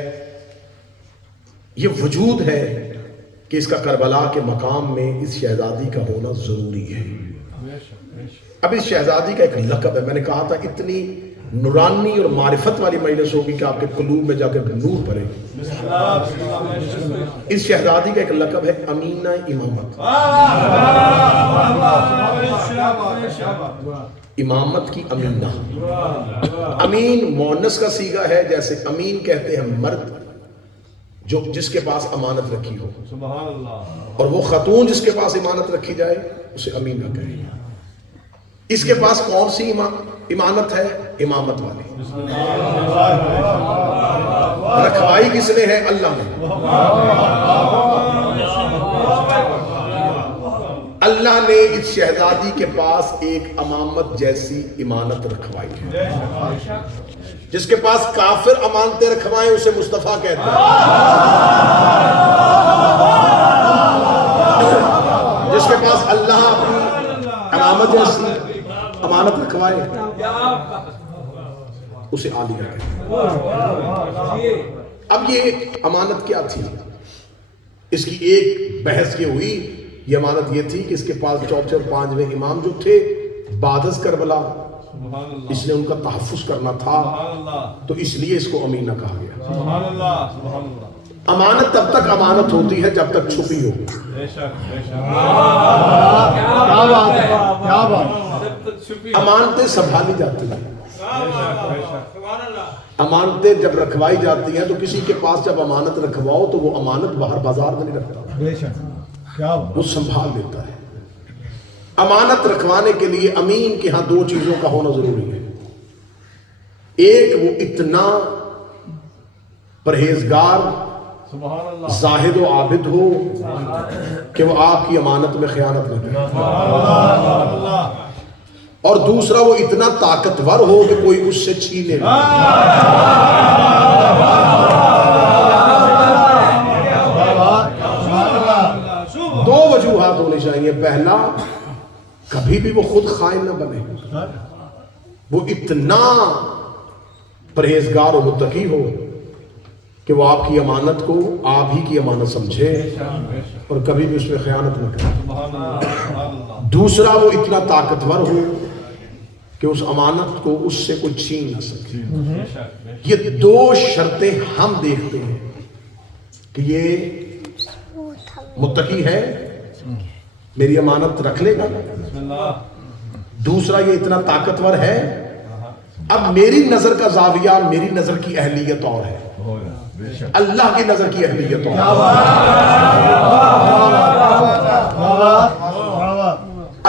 یہ وجود ہے کہ اس کا کربلا کے مقام میں اس شہزادی کا ہونا ضروری ہے. اب اس شہزادی کا ایک لقب ہے. میں نے کہا تھا اتنی نورانی اور معرفت والی مجلس ہوگی کہ آپ کے قلوب میں جا کے نور بھرے گی. اس شہزادی کا ایک لقب ہے امینہ امامت. امامت کی امینہ. امین مؤنث کا صیغہ ہے, جیسے امین کہتے ہیں مرد جو جس کے پاس امانت رکھی ہو, اور وہ خاتون جس کے پاس امانت رکھی جائے اسے امینہ کہیں. اس کے پاس کون سی امانت ہے؟ امامت والی. رکھوائی کس نے ہے؟ اللہ نے. اللہ نے اس شہزادی کے پاس ایک امامت جیسی امانت رکھوائی ہے. جس کے پاس کافر امانتیں رکھوائیں اسے مصطفیٰ کہتے ہیں. جس کے پاس اللہ اپنی امامت جیسی امانت رکھوائے اسے عالیہ کہتے ہیں. اب یہ امانت کیا تھی؟ اس کی ایک بحث یہ ہوئی. یہ امانت یہ تھی کہ اس کے پاس چوتھے اور پانچویں امام جو تھے بعد از کربلا, اس نے ان کا تحفظ کرنا تھا, تو اس لیے اس کو امینہ کہا گیا. امانت تب تک امانت ہوتی ہے جب تک چھپی ہو. امانتیں سنبھالی جاتی ہیں. امانتیں جب رکھوائی جاتی ہیں تو کسی کے پاس جب امانت رکھواؤ تو وہ امانت باہر بازار میں نہیں رکھتا, وہ سنبھال لیتا ہے. امانت رکھوانے کے لیے امین کے ہاں دو چیزوں کا ہونا ضروری ہے. ایک, وہ اتنا پرہیزگار زاہد و عابد ہو کہ وہ آپ کی امانت میں خیانت نہ کرے, اور دوسرا وہ اتنا طاقتور ہو کہ کوئی اس سے چھینے نہ. دو وجوہات ہونی چاہیے. پہلا, کبھی بھی وہ خود خائن نہ بنے, وہ اتنا پرہیزگار و متقی ہو کہ وہ آپ کی امانت کو آپ ہی کی امانت سمجھے اور کبھی بھی اس میں خیانت نہ کرے. دوسرا, وہ اتنا طاقتور ہو کہ اس امانت کو اس سے کوئی چھین نہ سکے. یہ دو شرطیں ہم دیکھتے ہیں کہ یہ متقی ہے, میری امانت رکھ لے گا. دوسرا, یہ اتنا طاقتور ہے. اب میری نظر کا زاویہ, میری نظر کی اہلیت اور ہے, اللہ کی نظر کی اہلیت اور ہے.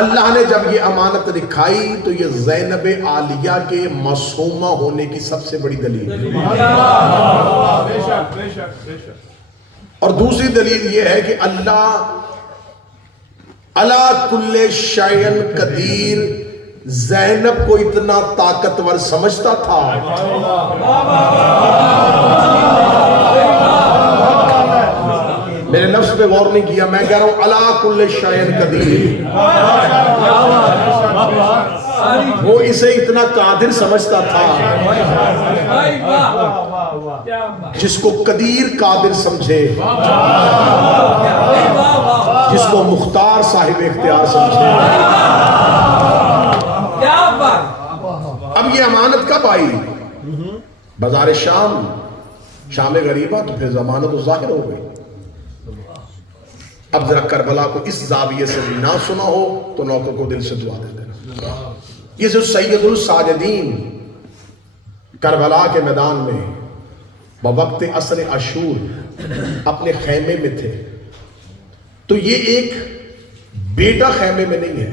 اللہ نے جب یہ امانت دکھائی تو یہ زینب عالیہ کے معصومہ ہونے کی سب سے بڑی دلیل ہے۔ اور دوسری دلیل یہ ہے کہ اللہ علی کل شیء قدیر زینب کو اتنا طاقتور سمجھتا تھا میرے لفظ پہ غور نہیں کیا، میں کہہ رہا ہوں علی کل شیء قدیر، وہ اسے اتنا قادر سمجھتا تھا جس کو قدیر قادر سمجھے، جس کو مختار صاحب اختیار سمجھے۔ اب یہ امانت کب آئی؟ بازار شام غریبہ، تو پھر ضمانت تو ظاہر ہو گئی۔ اب ذرا کربلا کو اس زاویے سے بھی نہ سنا ہو تو نوکر کو دل سے دعا دے دینا۔ یہ جو سید الساجدین کربلا کے میدان میں بوقت عصر عاشور اپنے خیمے میں تھے، تو یہ ایک بیٹا خیمے میں نہیں ہے۔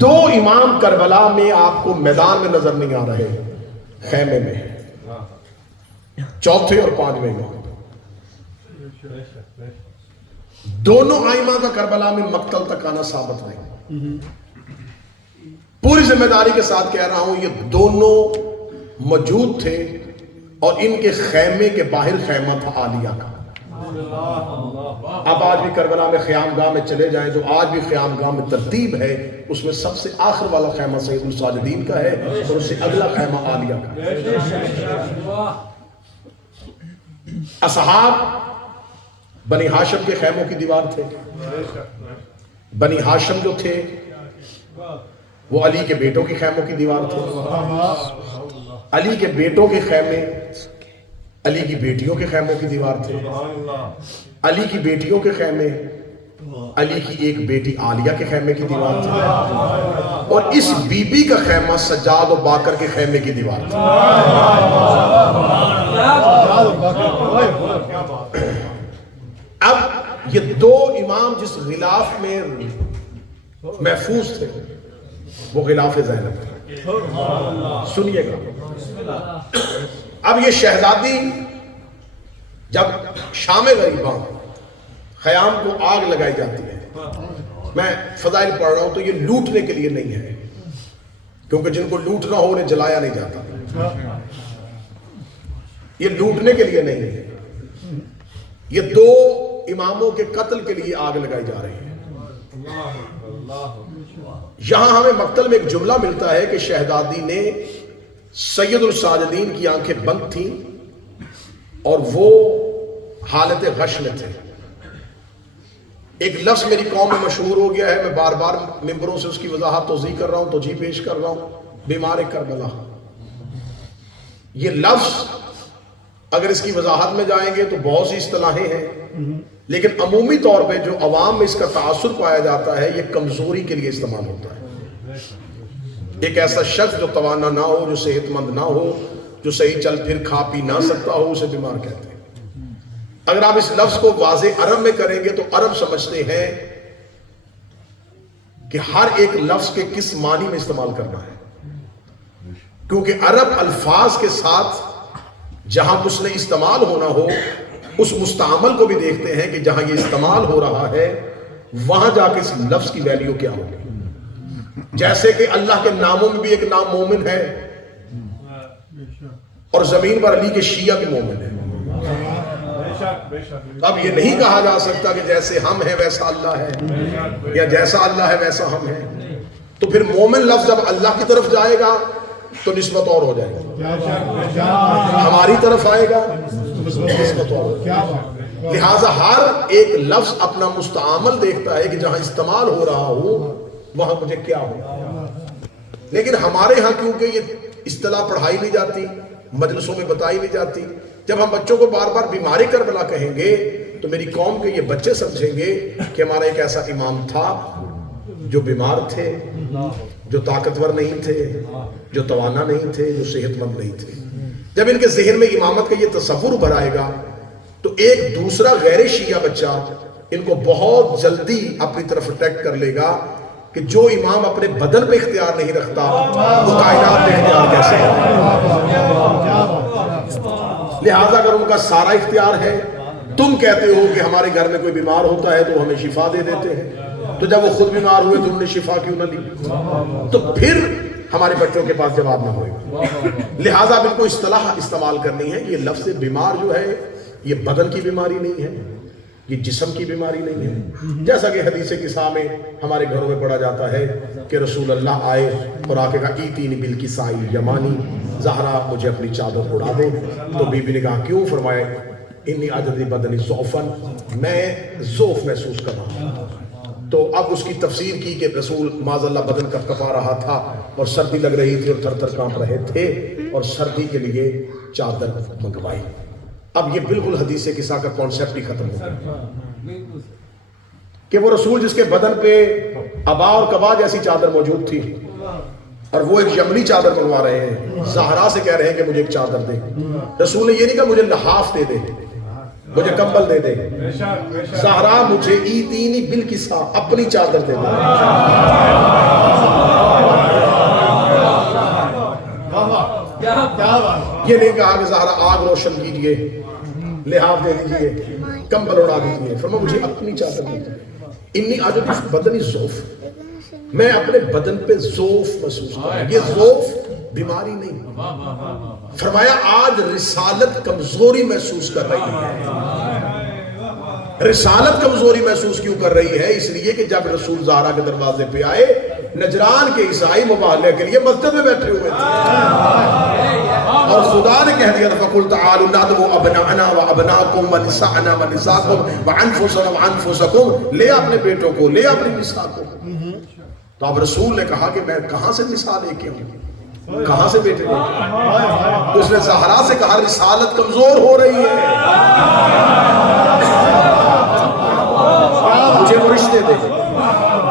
دو امام کربلا میں آپ کو میدان میں نظر نہیں آ رہے، خیمے میں، چوتھے اور پانچویں امام۔ دونوں ائمہ کا کربلا میں مقتل تک آنا ثابت نہیں۔ پوری ذمہ داری کے ساتھ کہہ رہا ہوں، یہ دونوں موجود تھے اور ان کے خیمے کے باہر خیمہ تھا عالیہ کا۔ اب آج بھی کربلا میں خیام گاہ میں چلے جائیں، جو آج بھی خیام گاہ میں ترتیب ہے، اس میں سب سے آخر والا خیمہ سید الساجدین کا ہے اور اس سے اگلا خیمہ عالیہ کا ہے۔ اصحاب بنی ہاشم کے خیموں کی دیوار تھے۔ بنی ہاشم جو تھے وہ علی کے بیٹوں کے خیموں کی دیوار تھے۔ علی کے بیٹوں کے خیمے علی کی بیٹیوں کے خیموں کی دیوار تھے۔ علی کی بیٹیوں کے خیمے علی کی ایک بیٹی عالیہ کے خیمے کی دیوار تھے، اور اس بی بی کا خیمہ سجاد و باقر کے خیمے کی دیوار تھی۔ اب یہ دو امام جس غلاف میں محفوظ تھے وہ غلاف زینب تھا۔ سنیے گا، اب یہ شہزادی جب شام غریبہ خیام کو آگ لگائی جاتی ہے، میں فضائل پڑھ رہا ہوں تو یہ لوٹنے کے لیے نہیں ہے، کیونکہ جن کو لوٹنا ہو انہیں جلایا نہیں جاتا، یہ لوٹنے کے لیے نہیں ہے، یہ دو اماموں کے قتل کے لیے آگ لگائی جا رہی ہے۔ یہاں ہمیں مقتل میں ایک جملہ ملتا ہے کہ شہزادی نے سید الساجدین کی آنکھیں بند تھیں اور وہ حالت غش میں تھے۔ ایک لفظ میری قوم میں مشہور ہو گیا ہے، میں بار بار ممبروں سے اس کی وضاحت توضیح کر رہا ہوں، توجیہ پیش کر رہا ہوں، بیمار کربلا۔ یہ لفظ اگر اس کی وضاحت میں جائیں گے تو بہت سی اصطلاحیں ہیں، لیکن عمومی طور پہ جو عوام میں اس کا تاثر پایا جاتا ہے یہ کمزوری کے لیے استعمال ہوتا ہے۔ ایک ایسا شخص جو توانا نہ ہو، جو صحت مند نہ ہو، جو صحیح چل پھر کھا پی نہ سکتا ہو، اسے بیمار کہتے ہیں۔ اگر آپ اس لفظ کو واضح عرب میں کریں گے تو عرب سمجھتے ہیں کہ ہر ایک لفظ کے کس معنی میں استعمال کرنا ہے، کیونکہ عرب الفاظ کے ساتھ جہاں اس نے استعمال ہونا ہو اس مستعمل کو بھی دیکھتے ہیں کہ جہاں یہ استعمال ہو رہا ہے وہاں جا کے اس لفظ کی ویلیو کیا ہوگی۔ جیسے کہ اللہ کے ناموں میں بھی ایک نام مومن ہے، اور زمین پر علی کے شیعہ بھی مومن ہے۔ اب یہ نہیں کہا جا سکتا کہ جیسے ہم ہیں ویسا اللہ ہے، یا جیسا اللہ ہے ویسا ہم ہیں، تو پھر مومن لفظ جب اللہ کی طرف جائے گا تو نسبت اور ہو جائے گی، ہماری طرف آئے گا نسبت اور ہو جائے گی۔ لہٰذا ہر ایک لفظ اپنا مستعمل دیکھتا ہے کہ جہاں استعمال ہو رہا ہو وہاں مجھے کیا ہو۔ لیکن ہمارے ہاں کیونکہ یہ اصطلاح پڑھائی نہیں جاتی، مجلسوں میں بتائی نہیں جاتی، جب ہم بچوں کو بار بار بیماری کربلا کہیں گے تو میری قوم کے یہ بچے سمجھیں گے کہ ہمارا ایک ایسا امام تھا جو بیمار تھے، جو طاقتور نہیں تھے، جو توانا نہیں تھے، جو صحت مند نہیں تھے۔ جب ان کے ذہن میں امامت کا یہ تصور ابھر آئے گا تو ایک دوسرا غیر شیعہ بچہ ان کو بہت جلدی اپنی طرف اٹریکٹ کر لے گا کہ جو امام اپنے بدن پہ اختیار نہیں رکھتا وہ کائنات پہ اختیار کیسے ہے. لہذا اگر ان کا سارا اختیار ہے، تم کہتے ہو کہ ہمارے گھر میں کوئی بیمار ہوتا ہے تو ہمیں شفا دے دیتے ہیں، تو جب وہ خود بیمار ہوئے تو انہوں نے شفا کیوں نہ لی؟ تو پھر ہمارے بچوں کے پاس جواب نہ ہوئے گا. لہٰذا اب ان کو اصطلاح استعمال کرنی ہے. یہ لفظ بیمار جو ہے یہ بدن کی بیماری نہیں ہے، یہ جسم کی بیماری نہیں ہے. جیسا کہ حدیث قصہ میں ہمارے گھروں میں پڑھا جاتا ہے کہ رسول اللہ آئے اور آ کے کہا ایتینی بالکسائی یمانی، زہرا مجھے اپنی چادر اڑا دے. تو بی بی نے کہا کیوں؟ فرمایا انی عجدی بدنی ضعفن، میں ضعف محسوس کر رہا ہوں. تو اب اس کی تفسیر کی کہ رسول معاذ اللہ بدن کپ کپا رہا تھا اور سردی لگ رہی تھی اور تھر تھر کانپ رہے تھے اور سردی کے لیے چادر منگوائی. اب یہ بالکل حدیث قصہ کا کانسیپٹ ہی ختم ہو گیا کہ وہ رسول جس کے بدن پہ ابا اور کبا جیسی چادر موجود تھی اور وہ ایک یمنی چادر منگوا رہے ہیں، زہرا سے کہہ رہے ہیں کہ مجھے ایک چادر دے. رسول نے یہ نہیں کہا مجھے لحاف دے دے، مجھے کمبل دے دے. زہرا مجھے ایتینی بالکسا، اپنی چادر دے دے. یہ نہیں کہا کہ زہرا آگ روشن کیجئے، لحاف دے دیجئے، کمبل اڑا دیجئے. فرمایا مجھے اپنی چادر دے دے. انی عجب بدنی ضعف، میں اپنے بدن پہ ضعف محسوس کر رہا ہوں. یہ ضعف بیماری نہیں. فرمایا آج رسالت کمزوری محسوس کر رہی ہے. رسالت کمزوری محسوس کیوں کر رہی ہے؟ اس لیے کہ جب رسول زہرا کے دروازے پہ آئے، نجران کے عیسائی مباہلے کے لیے مسجد میں بیٹھے ہوئے تھے اور خدا نے کہہ دیا تھا فَقُلْ تَعَالُوا نَدْعُوا أَبْنَاءَنَا وَأَبْنَاءَكُمْ وَنِسَاءَنَا وَنِسَاءَكُمْ وَأَنفُسَنَا وَأَنفُسَكُمْ، لے اپنے بیٹوں کو، لے اپنی نساء کو. تو اب رسول نے کہا کہ میں کہاں سے نساء لے کے ہوں، کہاں سے بیٹے لے کے ہوں؟ اس نے زہرا سے کہا رسالت کمزور ہو رہی ہے، مجھے وہ رشتے دے.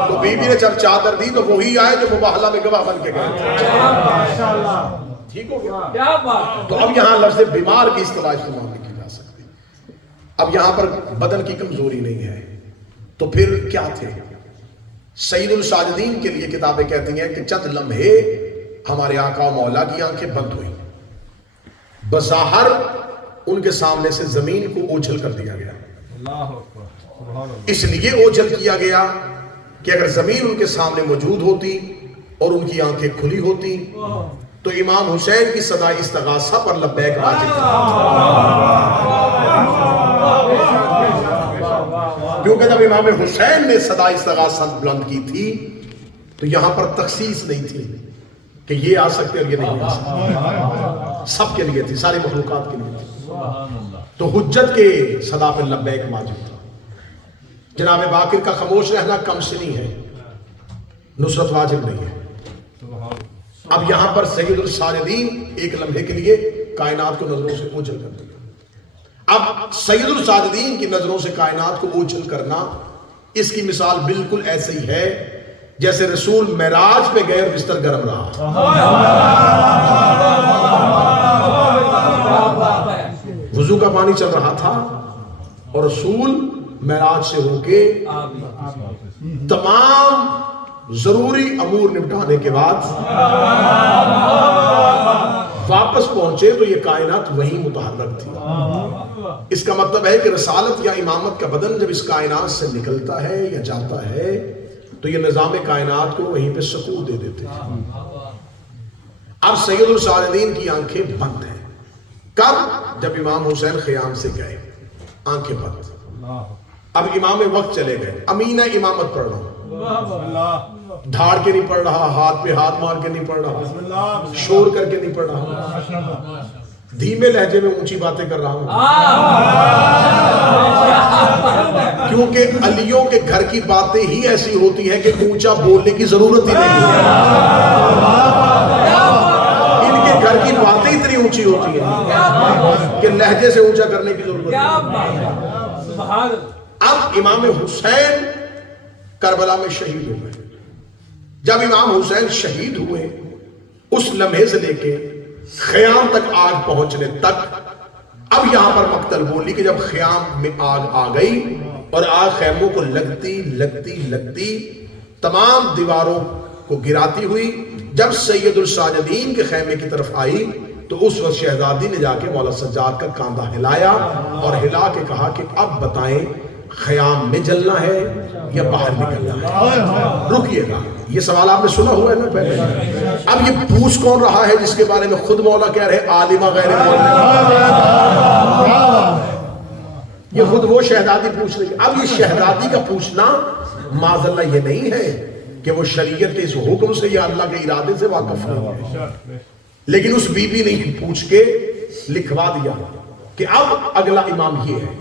تو بی بی نے جب چادر دی تو وہی آئے جو مباہلہ میں گواہ بن کے گئے. ٹھیک ہو گیا؟ تو اب یہاں لفظ بیمار کی اصطلاح استعمال نہیں کی جا سکتی. اب یہاں پر بدن کی کمزوری نہیں ہے تو پھر کیا تھے؟ سید الساجدین کے لیے کتابیں کہتی ہیں کہ چند لمحے ہمارے آقا و مولا کی آنکھیں بند ہوئی، بظاہر ان کے سامنے سے زمین کو اوجھل کر دیا گیا. اس لیے اوجھل کیا گیا کہ اگر زمین ان کے سامنے موجود ہوتی اور ان کی آنکھیں کھلی ہوتی تو امام حسین کی صدا استغاثہ پر لبیک واجب تھا. کیونکہ جب امام حسین نے صدا استغاثہ بلند کی تھی تو یہاں پر تخصیص نہیں تھی کہ یہ آ سکتے اور یہ نہیں آ سکتے، سب کے لیے تھی، ساری مخلوقات کے لیے تھی. تو حجت کے صدا پر لبیک واجب تھا. جناب باقر کا خاموش رہنا کم سنی ہے، نصرت واجب نہیں ہے. اب یہاں پر سید الساجدین ایک لمحے کے لیے کائنات کو نظروں سے اوجھل کر دیا. اب سید الساجدین کی نظروں سے کائنات کو اوجھل کرنا، اس کی مثال بالکل ایسے ہی ہے جیسے رسول معراج پہ گئے اور بستر گرم رہا. وضو کا پانی چل رہا تھا اور رسول معراج سے ہو کے تمام ضروری امور نپٹانے کے بعد واپس پہنچے تو یہ کائنات وہیں متحرک تھی. اس کا مطلب ہے کہ رسالت یا امامت کا بدن جب اس کائنات سے نکلتا ہے یا جاتا ہے تو یہ نظام کائنات کو وہیں پہ سکون دے دیتے ہیں. اب سید الساجدین کی آنکھیں بند ہیں. کب؟ جب امام حسین خیام سے گئے، آنکھیں بند. اب امام وقت چلے گئے، امینہ امامت پڑھ رہا، دھاڑ کے نہیں پڑھ رہا، ہاتھ پہ ہاتھ مار کے نہیں پڑھ رہا، شور کر کے نہیں پڑھ رہا، دھیمے لہجے میں اونچی باتیں کر رہا ہوں، کیونکہ علیوں کے گھر کی باتیں ہی ایسی ہوتی ہیں کہ اونچا بولنے کی ضرورت ہی نہیں ہے. ان کے گھر کی باتیں اتنی اونچی ہوتی ہیں کہ لہجے سے اونچا کرنے کی ضرورت نہیں. اب امام حسین کربلا میں شہید ہو گئے. جب امام حسین شہید ہوئے اس لمحے سے لے کے خیام تک آگ پہنچنے تک، اب یہاں پر مقتل بولی کہ جب خیام میں آگ آ گئی اور آگ خیموں کو لگتی لگتی لگتی تمام دیواروں کو گراتی ہوئی جب سید الساجدین کے خیمے کی طرف آئی تو اس وقت شہزادی نے جا کے مولا سجاد کا کاندھا ہلایا اور ہلا کے کہا کہ اب بتائیں خیام میں جلنا ہے یا باہر نکلنا ہے؟ رکیے گا، یہ سوال آپ نے سنا ہوا ہے نا پہلے. اب یہ پوچھ کون رہا ہے جس کے بارے میں خود مولا کہہ رہے عالمہ غیر معلمہ؟ یہ خود وہ شہزادی پوچھ رہی ہے. اب یہ شہزادی کا پوچھنا معاذ اللہ یہ نہیں ہے کہ وہ شریعت کے اس حکم سے یا اللہ کے ارادے سے واقف نہیں ہے، لیکن اس بی بی نے پوچھ کے لکھوا دیا کہ اب اگلا امام یہ ہے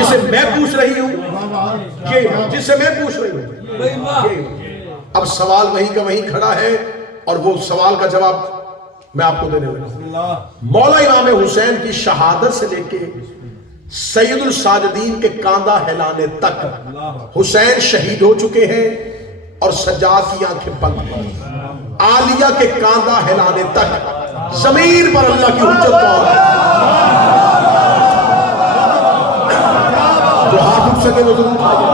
جسے میں پوچھ رہی ہوں، یہ جسے میں پوچھ رہی ہوں. اب سوال وہیں کا وہیں کھڑا ہے اور وہ سوال کا جواب میں آپ کو دینے لگا. مولا امام حسین کی شہادت سے لے کے سید الساجدین کے کاندھا ہلانے تک حسین شہید ہو چکے ہیں اور سجاد کی آنکھیں بند ہیں. عالیہ کے کاندھا ہلانے تک زمین پر اللہ کی حجت پاؤ. جو ہاتھ اٹھ سکے وہ ضرور اٹھائیے.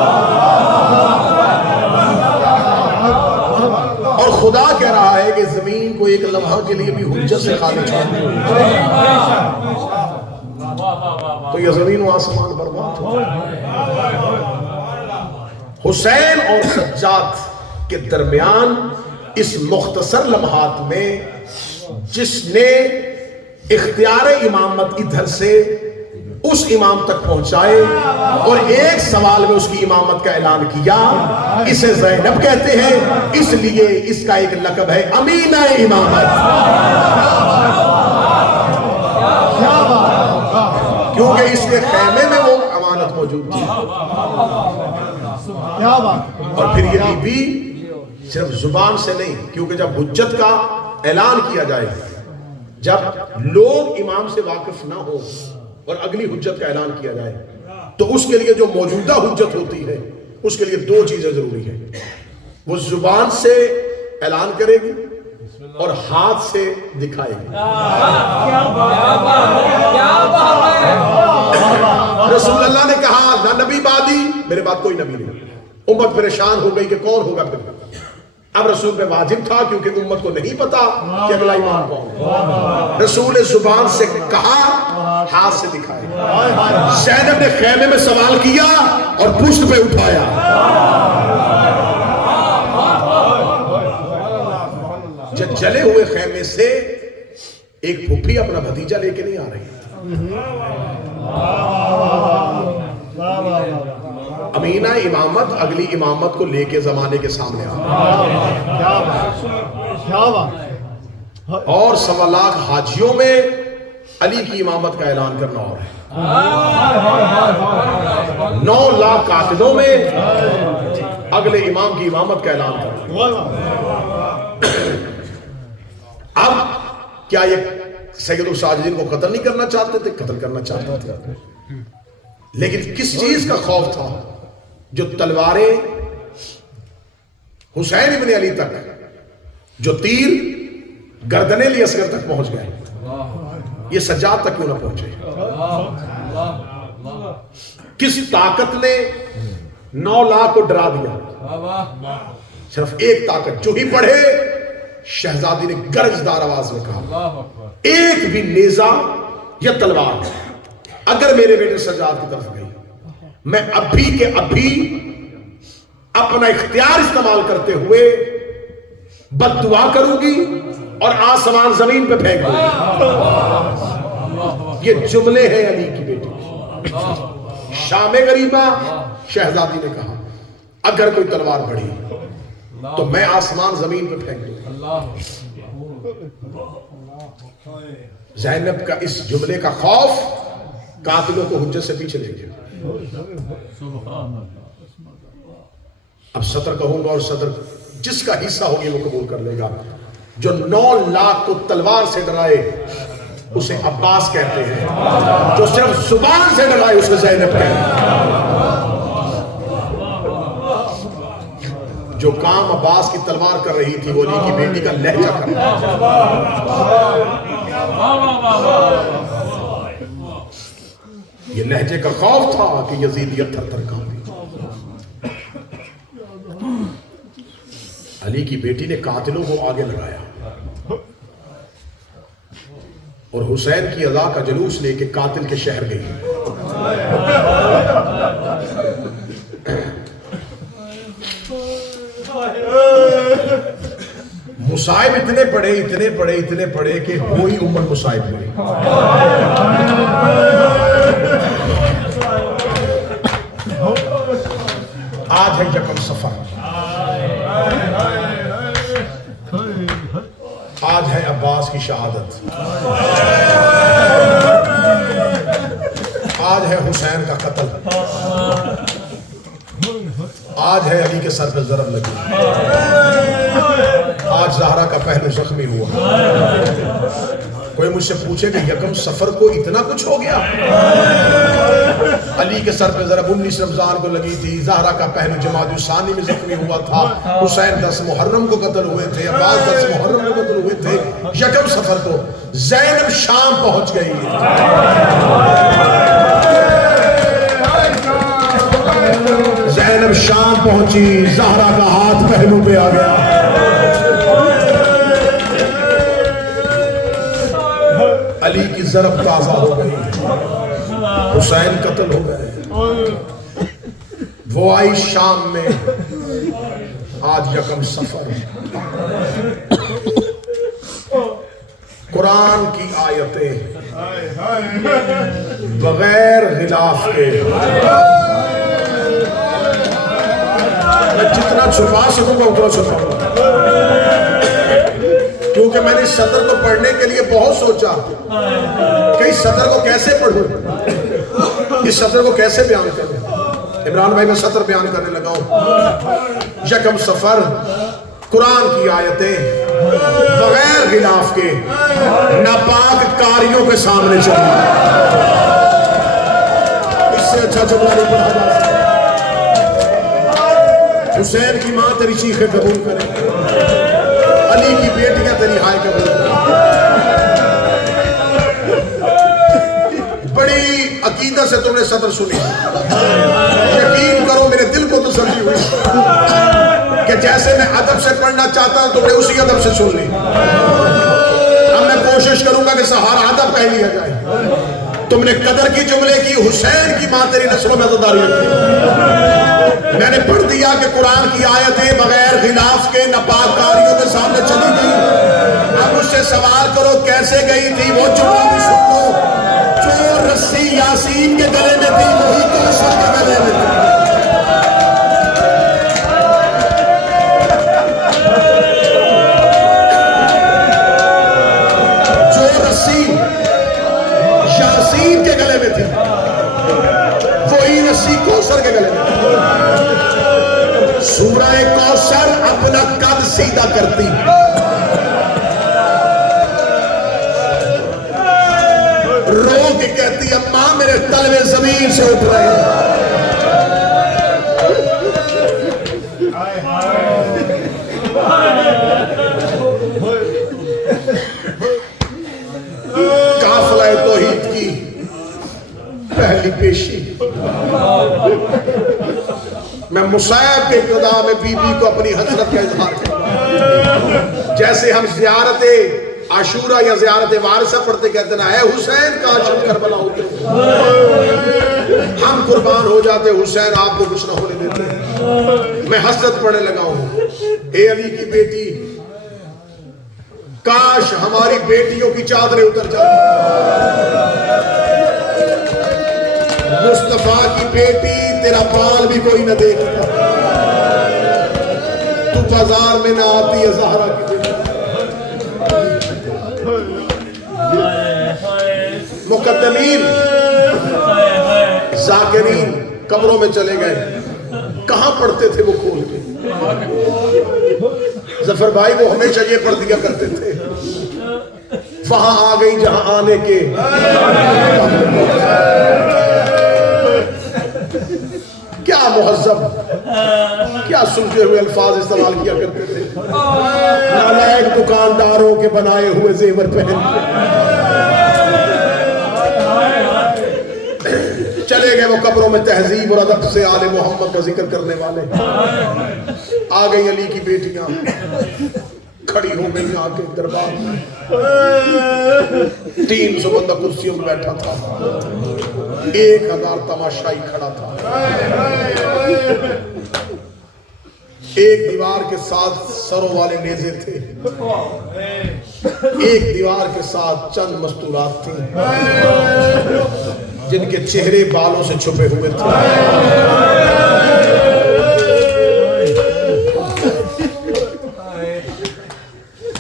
اور خدا کہہ رہا ہے کہ زمین کو ایک لمحہ کے لیے بھی حجت سے خالی چھوڑ دو تو یہ زمین و آسمان برباد ہو. حسین اور سجاد کے درمیان اس مختصر لمحات میں جس نے اختیار امامت ادھر سے اس امام تک پہنچائے اور ایک سوال میں اس کی امامت کا اعلان کیا، اسے زینب کہتے ہیں، اس لیے اس کا ایک لقب ہے امینہ امامت، کیونکہ اس کے خیمے میں وہ امانت موجود تھی. اور پھر یہ بی بی صرف زبان سے نہیں، کیونکہ جب حجت کا اعلان کیا جائے، جب لوگ امام سے واقف نہ ہو اور اگلی حجت کا اعلان کیا جائے تو اس کے لیے جو موجودہ حجت ہوتی ہے اس کے لیے دو چیزیں ضروری ہیں. وہ زبان سے اعلان کرے گی اور ہاتھ سے دکھائے گی. رسول اللہ نے کہا نہ نبی بعدی، میرے بعد کوئی نبی نہیں. امت پریشان ہو گئی کہ کون ہوگا پھر. اب رسول پہ واجب تھا کیونکہ امت کو نہیں پتا کہ اگلا امام کون. رسول زبان سے کہا، ہاتھ سے دکھایا. زینب نے خیمے میں سوال کیا اور پشت پہ اٹھایا. جب جلے ہوئے خیمے سے ایک پھپھی اپنا بھتیجا لے کے نہیں آ رہی. امینہ امامت اگلی امامت کو لے کے زمانے کے سامنے آ اور 1.25 لاکھ حاجیوں میں علی کی امامت کا اعلان کرنا ہو رہا ہے. 9 لاکھ قاتلوں میں اگلے امام کی امامت کا اعلان کرنا. اب کیا یہ سید الساجدین کو قتل نہیں کرنا چاہتے تھے؟ قتل کرنا چاہتے تھے، لیکن کس چیز کا خوف تھا؟ جو تلواریں حسین ابن علی تک، جو تیر گردنے لی اصغر تک پہنچ گئے، یہ سجاد تک کیوں نہ پہنچے؟ کس طاقت نے 9 لاکھ کو ڈرا دیا؟ صرف ایک طاقت جو ہی پڑھے. شہزادی نے گرجدار آواز میں کہا ایک بھی نیزہ یا تلوار اگر میرے بیٹے سجاد کی طرف گئی، میں ابھی کے ابھی اپنا اختیار استعمال کرتے ہوئے بد دعا کروں گی اور آسمان زمین پہ پھینک دوں گی. یہ جملے ہیں علی کی بیٹی. شام غریبہ شہزادی نے کہا اگر کوئی تلوار بڑھی تو میں آسمان زمین پہ پھینک دوں. زینب کا اس جملے کا خوف قاتلوں کو حجت سے پیچھے لے گیا. اب صدر کہوں گا اور صدر جس کا حصہ ہوگی وہ قبول کر لے گا. جو 9 لاکھ کو تلوار سے ڈرائے اسے عباس کہتے ہیں، جو صرف زبان سے ڈرائے اسے زینب کہتے ہیں. جو کام عباس کی تلوار کر رہی تھی وہ علی کی بیٹی کا لہجہ کر رہا تھا. یہ لہجے کا خوف تھا کہ یزیدیت تھر تھر کانپی۔ علی کی بیٹی نے قاتلوں کو آگے لگایا اور حسین کی اذا کا جلوس لے کے قاتل کے شہر گئی۔ مصائب اتنے پڑے کہ وہی امت مصائب ہوئی۔ آج ہے یکم صفر، آج ہے عباس کی شہادت، آج ہے حسین کا قتل، آج ہے علی کے سر پہ ضرب لگی، آج زہرا کا پہلو زخمی ہوا۔ کوئی مجھ سے پوچھے کہ یکم صفر کو اتنا کچھ ہو گیا؟ علی کے سر پہ ضرب 19 رمضان کو لگی تھی، زہرا کا پہلو جمادی الثانی میں زخمی ہوا تھا، حسین 10 محرم کو قتل ہوئے تھے، عباس 10 محرم کو قتل ہوئے تھے، یکم صفر کو زینب شام پہنچ گئی۔ زینب شام پہنچی، زہرا کا ہاتھ پہلو پہ آ گیا۔ علی کی ضرب تازہ ہو گئی، حسین قتل ہو گئے۔ وہ آئی شام میں، آج یکم صفر۔ قرآن کی آیتیں بغیر غلاف کے میں جتنا چھپا سکوں گا اتنا چھپاؤں گا، کیونکہ میں نے صدر کو پڑھنے کے لیے بہت سوچا کہ اس صدر کو کیسے پڑھوں، اس صدر کو کیسے بیان کروں۔ عمران بھائی میں صدر بیان کرنے لگا ہوں۔ یکم صفر، قرآن کی آیتیں بغیر غلاف کے ناپاک کاریوں کے سامنے چلی، اس سے اچھا جملہ نہیں پڑھا جا سکتا۔ حسین کی ماں تیری چیخیں قبول کرے، علی کی بیٹیاں تیری ہائے قبول کرے۔ بڑی عقیدت سے تم نے صدر سنی، یقین کرو میرے دل کو تسلی ہوئی کہ جیسے میں ادب سے پڑھنا چاہتا ہوں تم نے اسی ادب سے سن لی۔ اب میں کوشش کروں گا کہ سہارا ادب کہہ لیا جائے۔ تم نے قدر کی جملے کی، حسین کی ماں تیری نسلوں میں عزاداری رکھی۔ میں نے پڑھ دیا کہ قرآن کی آیتیں بغیر غلاف کے ناپاک کاریوں کے سامنے چلی گئی۔ اب مجھ سے سوال کرو کیسے گئی تھی؟ وہ جملہ بھی سن لو، جو رسی یاسین کے گلے میں تھی وہی کوثر کے گلے میں تھی۔ جو رسی یاسین کے گلے میں تھی وہی رسی کوثر کے گلے میں تھی۔ سورہ کوثر اپنا قد سیدھا کرتی، رو کے کہتی اماں میرے تلوے زمین سے اٹھ رہے ہیں۔ قافلہ توحید کی پہلی پیشی، میں مصعب کے ابتدا میں بی بی کو اپنی حسرت کا اظہار کرتا ہوں۔ جیسے ہم زیارت عاشورہ یا زیارت وارثہ پڑھتے کہتے نا، اے حسین کاش ہم کربلا ہوتے، ہم قربان ہو جاتے، حسین آپ کو کچھ نہ ہونے دیتے۔ میں حسرت پڑھنے لگا ہوں، اے علی کی بیٹی کاش ہماری بیٹیوں کی چادریں اتر جائیں۔ مصطفیٰ کی بیٹی تیرا بال بھی کوئی نہ دیکھتا، تو بازار میں نہ آتی ہے زہرا کی بیٹی۔ مقدمین ذاکرین قبروں میں چلے گئے، کہاں پڑھتے تھے وہ کھول کے؟ ظفر بھائی وہ ہمیشہ یہ پڑھ دیا کرتے تھے، وہاں آ گئی جہاں آنے کے کیا مہذب کیا سلجھے ہوئے الفاظ استعمال کیا کرتے تھے۔ نالائق دکانداروں کے بنائے ہوئے زیور پہن کے قبروں میں تہذیب اور ادب سے آل محمد کا ذکر کرنے والے. آ گئی علی کی بیٹیاں, کھڑی ہو گئی آ کے دربار میں. 300 بندہ کرسیوں میں بیٹھا تھا, 1000 تماشائی کھڑا تھا. ایک دیوار کے ساتھ سروں والے نیزے تھے, ایک دیوار کے ساتھ چند مستورات تھیں جن کے چہرے بالوں سے چھپے ہوئے تھے.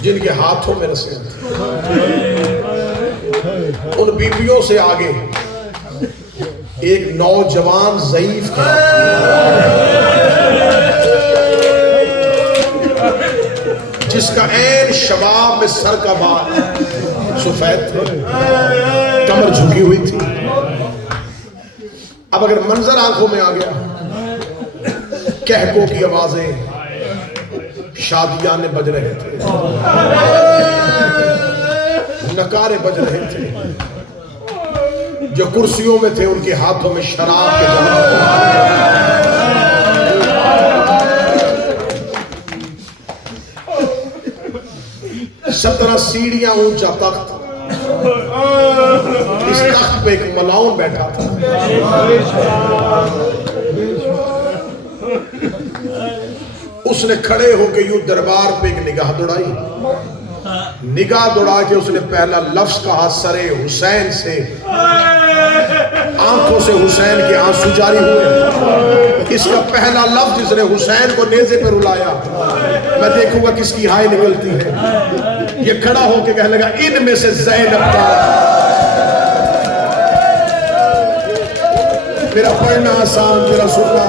جن کے ہاتھوں میں رسیں تھے. ان بیویوں سے آگے ایک نوجوان ضعیف تھا جس کا عین شباب میں سر کا بال سفید تھا, کمر جھکی ہوئی تھی. اب اگر منظر آنکھوں میں آ گیا, کہکوں کی آوازیں شادیانے بج رہے تھے, نکارے بج رہے تھے. جو کرسیوں میں تھے ان کے ہاتھوں میں شراب کے جام. 17 سیڑھیاں اونچا تخت, اس تخت پہ ایک ملاؤن بیٹھا تھا. اس نے کھڑے ہو کے یوں دربار پہ ایک نگاہ دوڑائی. نگاہ دوڑا کے اس نے پہلا لفظ کہا سرے حسین سے. آنکھوں سے حسین کے آنسو جاری ہوئے. اس کا پہلا لفظ جس نے حسین کو نیزے پہ رلایا, میں دیکھوں گا کس کی ہائے نکلتی ہے. یہ کھڑا ہو کے کہنے لگا ان میں سے زینب کا. میرا پڑھنا آسان, میرا سننا.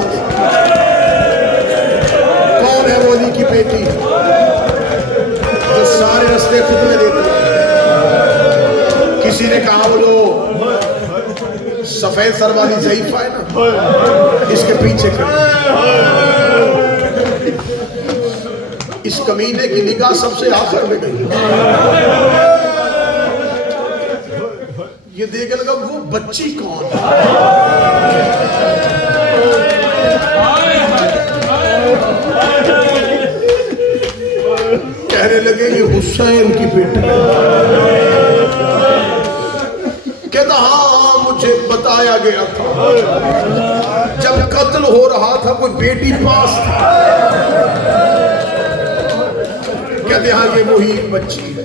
کون ہے وہ علی کی بیٹی جو سارے رستے خود میں دیتی ہے؟ کسی نے کہا وہ جو سفید سر والی ضعیفہ ہے نا, اس کے پیچھے کھڑی. اس کمینے کی نگاہ سب سے آخر میں گئی. یہ دیکھنے لگا وہ بچی کون ہے. کہنے لگے یہ حسین کی بیٹی. کہتا ہاں مجھے بتایا گیا تھا جب قتل ہو رہا تھا کوئی بیٹی پاس تھا. کہتے ہاں یہ وہی بچی ہے.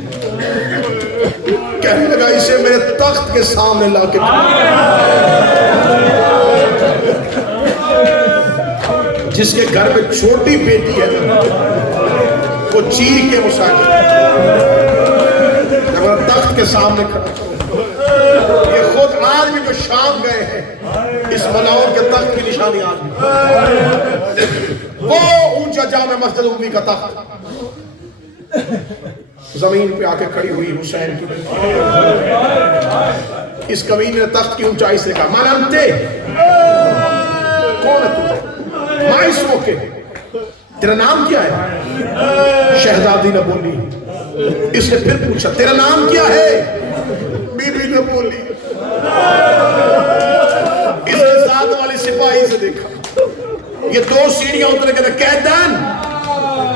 کہنے لگا اسے میرے تخت کے سامنے لا کے جس کے گھر میں چھوٹی بیٹی ہے وہ چیر کے مساکر تخت کے سامنے کھڑا. یہ خود آج بھی جو شام گئے ہیں اس ملاؤن کے تخت کی نشانی آج بھی. وہ اونچا جامع مسجد امی کا تخت زمین پہ آ کے کھڑی ہوئی حسین کی. اس کمین نے تخت کی اونچائی سے کہا من انتے, کون ہے تو؟ ماں اس موقع تیرا نام کیا ہے؟ شہزادی نے بولی. اس نے پھر پوچھا تیرا نام کیا ہے؟ بی بی نے بولی. اس نے ساتھ والی سپاہی سے دیکھا. یہ 2 سیڑھیاں اترے کہتے قیدان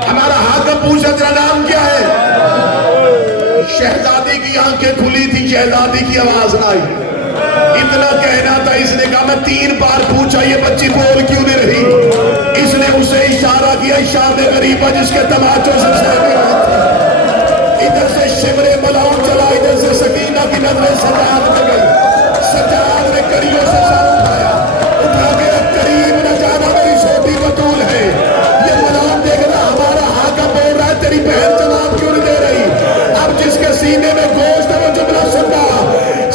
ہمارا حاکم پوچھا تیرا نام کیا ہے؟ شہزادی کی آنکھیں کھلی تھی, شہزادی کی آواز نہ آئی. اتنا کہنا تھا. اس نے کہا میں 3 بار پوچھا یہ بچی بول کیوں نہیں رہی. اس نے اسے اشارہ کیا, اشارے غریبہ جس کے تماچوں سے سہنے رہے تھے. ادھر سے شمر ملاؤن چلا, ادھر سے سکینہ کی نظریں سجاد میں گئی. سجاد نے کریوں سے سر اٹھایا, اٹھا کے قریب نہ جانا میری چھوٹی بطول ہے. یہ ملاؤن دیکھنا ہمارا حاکم بول رہا ہے تیری بہن جواب کیوں نہیں دے رہی. اب جس کے سینے میں گوشت ہے وہ جملہ سننا.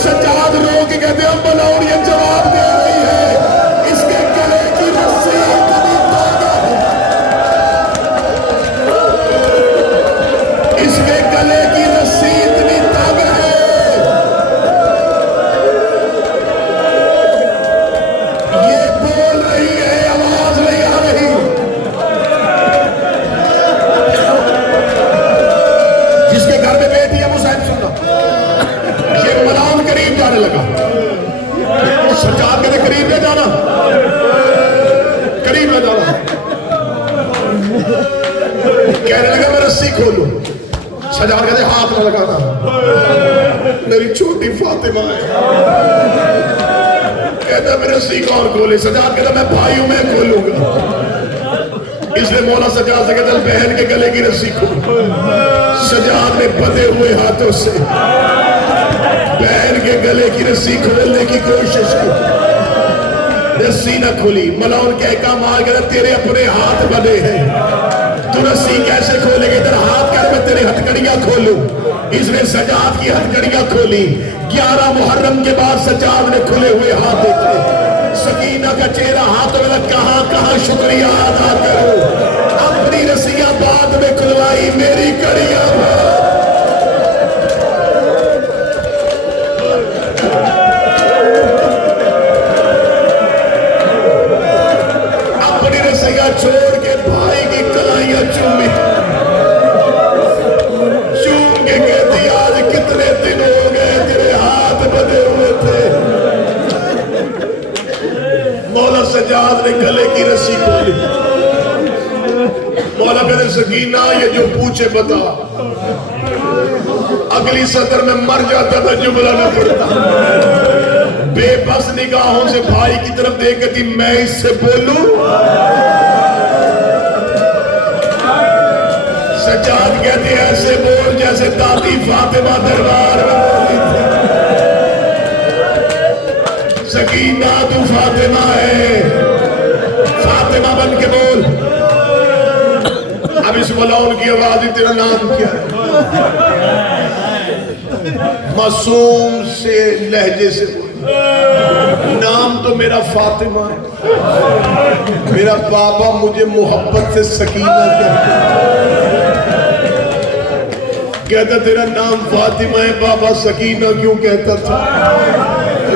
سجاد رو کے کہتے ہیں ملاؤن یہ جواب دے رہی ہے. اس کے گلے کی رسی اس کے گلے کی رسی اتنی تنگ ہے. یہ بول رہی ہے, آواز نہیں آ رہی. جس کے گھر میں بیٹی ہے وہ صاحب سننا. یہ ملاؤن قریب جانے لگا. سجاد کے قریب نہ جانا، قریب نہ جانا. کہنے لگا میں رسی کھولوں. سجاد کہتے ہاتھ نہ لگانا، میری چھوٹی فاطمہ ہے. کہتا میں رسی کون کھولے؟ سجاد کہتا میں بھائیوں میں کھولوں گا. اس نے مولا سجاد سے کہتا بہن کے گلے کی رسی کھول. سجاد نے بندے ہوئے ہاتھوں سے بہن کے گلے کی رسی کھولنے کی کوشش کی، رسی نہ کھلی. ملعون کہکا مار گیا تیرے اپنے ہاتھ بندے ہیں، تو رسی کیسے کھولے گا؟ ادھر ہاتھ کر میں تیرے ہتھکڑیاں کھولوں. اس نے سجاد کی ہتھکڑیاں کھولی. 11 محرم کے بعد سجاد نے کھلے ہوئے ہاتھ دیکھے. سکینہ کا چہرہ ہاتھوں میں کہاں کہاں شکریہ ادا کروں. اپنی رسیاں بعد میں کھلوائی، میری کڑیاں اپنی رسیاں چھوڑ کے بھائی کی کلائیاں چومی، چوم کے کہتی آج کتنے دن ہو گئے تیرے ہاتھ بندے ہوئے تھے. مولا سجاد نے گلے کی رسی کھولی. مولا کہتے سکینہ یہ جو پوچھے بتا. اگلی سطر میں مر جاتا تھا جملہ نہ پڑتا. بے بس نگاہوں سے بھائی کی طرف دیکھ کہتی میں اس سے بولوں. سجاد کہتے ایسے بول جیسے دادی فاطمہ دربار میں بولی تھی. سکینہ تو فاطمہ ہے، فاطمہ بن کے بول. اب اس ملعون کی آواز تیرا نام کیا ہے؟ معصوم سے لہجے سے بول. نام تو میرا فاطمہ ہے، میرا بابا مجھے محبت سے سکینہ کہتا ہے. کہتا تیرا نام فاطمہ ہے، بابا سکینہ کیوں کہتا تھا؟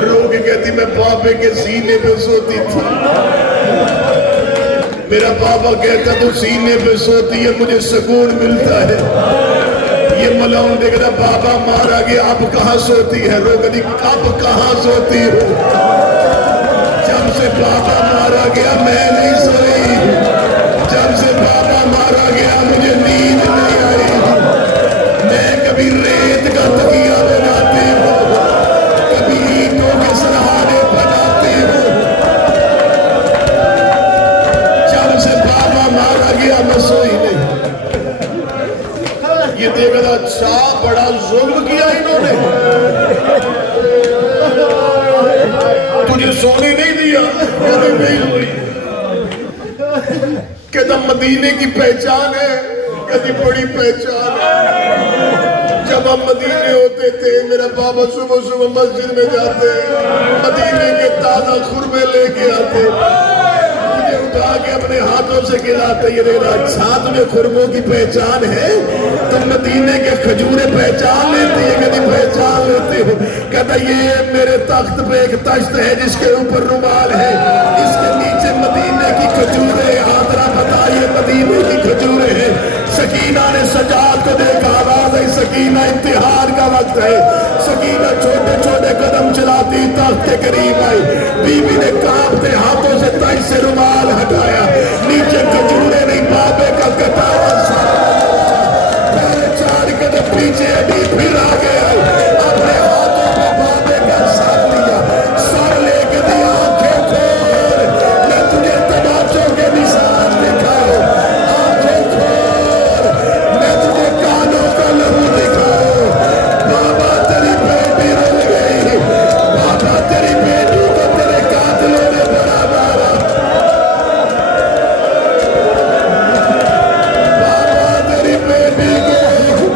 رو کے کہتی میں بابے کے سینے پہ سوتی تھی. میرا بابا کہتا تو سینے پہ سوتی ہے مجھے سکون ملتا ہے. یہ ملعون دیکھتا بابا مارا گیا اب کہاں سوتی ہے؟ رو کہتی اب کہاں سوتی ہو؟ جب سے بابا مارا گیا میں نہیں سوئی، جب سے بابا مارا گیا مجھے نیند نہیں آئی. میں کبھی ریت کا تکیہ بناتی ہوں، کبھی اینٹوں کے سرہانے بناتی ہوں. جب سے بابا مارا گیا میں سوئی نہیں. یہ دیکھا اچھا بڑا ظلم کیا انہوں نے، تجھے سونے نہیں دیا. نہیں ہوئی. کہتا مدینے کی پہچان ہے، کہتی بڑی پہچان ہے. جب ہم مدینے ہوتے تھے میرا بابا صبح صبح مسجد میں جاتے، مدینے کے تازہ خرمے لے کے آتے، مجھے اٹھا کے اپنے ہاتھوں سے کھلاتے. یہ دیکھ رہا اچھا تجھے خرموں کی پہچان ہے، تم مدینے کے کھجورے پہچان لیتی ہے؟ کہتی پہچان لیتی ہوں. کہتا یہ میرے تخت پہ ایک تشت ہے جس کے اوپر رومال ہے، اس کے نیچے مدینے کی کھجورے. آدرا بتا یہ مدینے کی کھجورے ہیں. سکینہ نے سجاد کو دیکھا، آواز آئی سکینہ امتحان کا وقت ہے. سکینہ چھوٹے چھوٹے قدم چلاتی تخت کے قریب آئی. بی بی نے کانپتے ہاتھوں سے تج سے رومال ہٹایا، نیچے کھجورے نہیں بابے کا کٹاوا پہلے 4 قدم پیچھے ہٹی پھر آگے آئی. اپنے ہاتھوں پہ بابے کا ساتھ لیا، سر لے کے دیا آنکھیں کھول میں تجھے تماچوں کے نشان دکھاؤ. آنکھیں کھول میں تجھے کانوں کا لہو دکھاؤ. بابا تیری بیٹی رل گئی، بابا تیری بیٹی کو تیرے قاتلوں نے بڑا مارا. بابا تیری بیٹی کو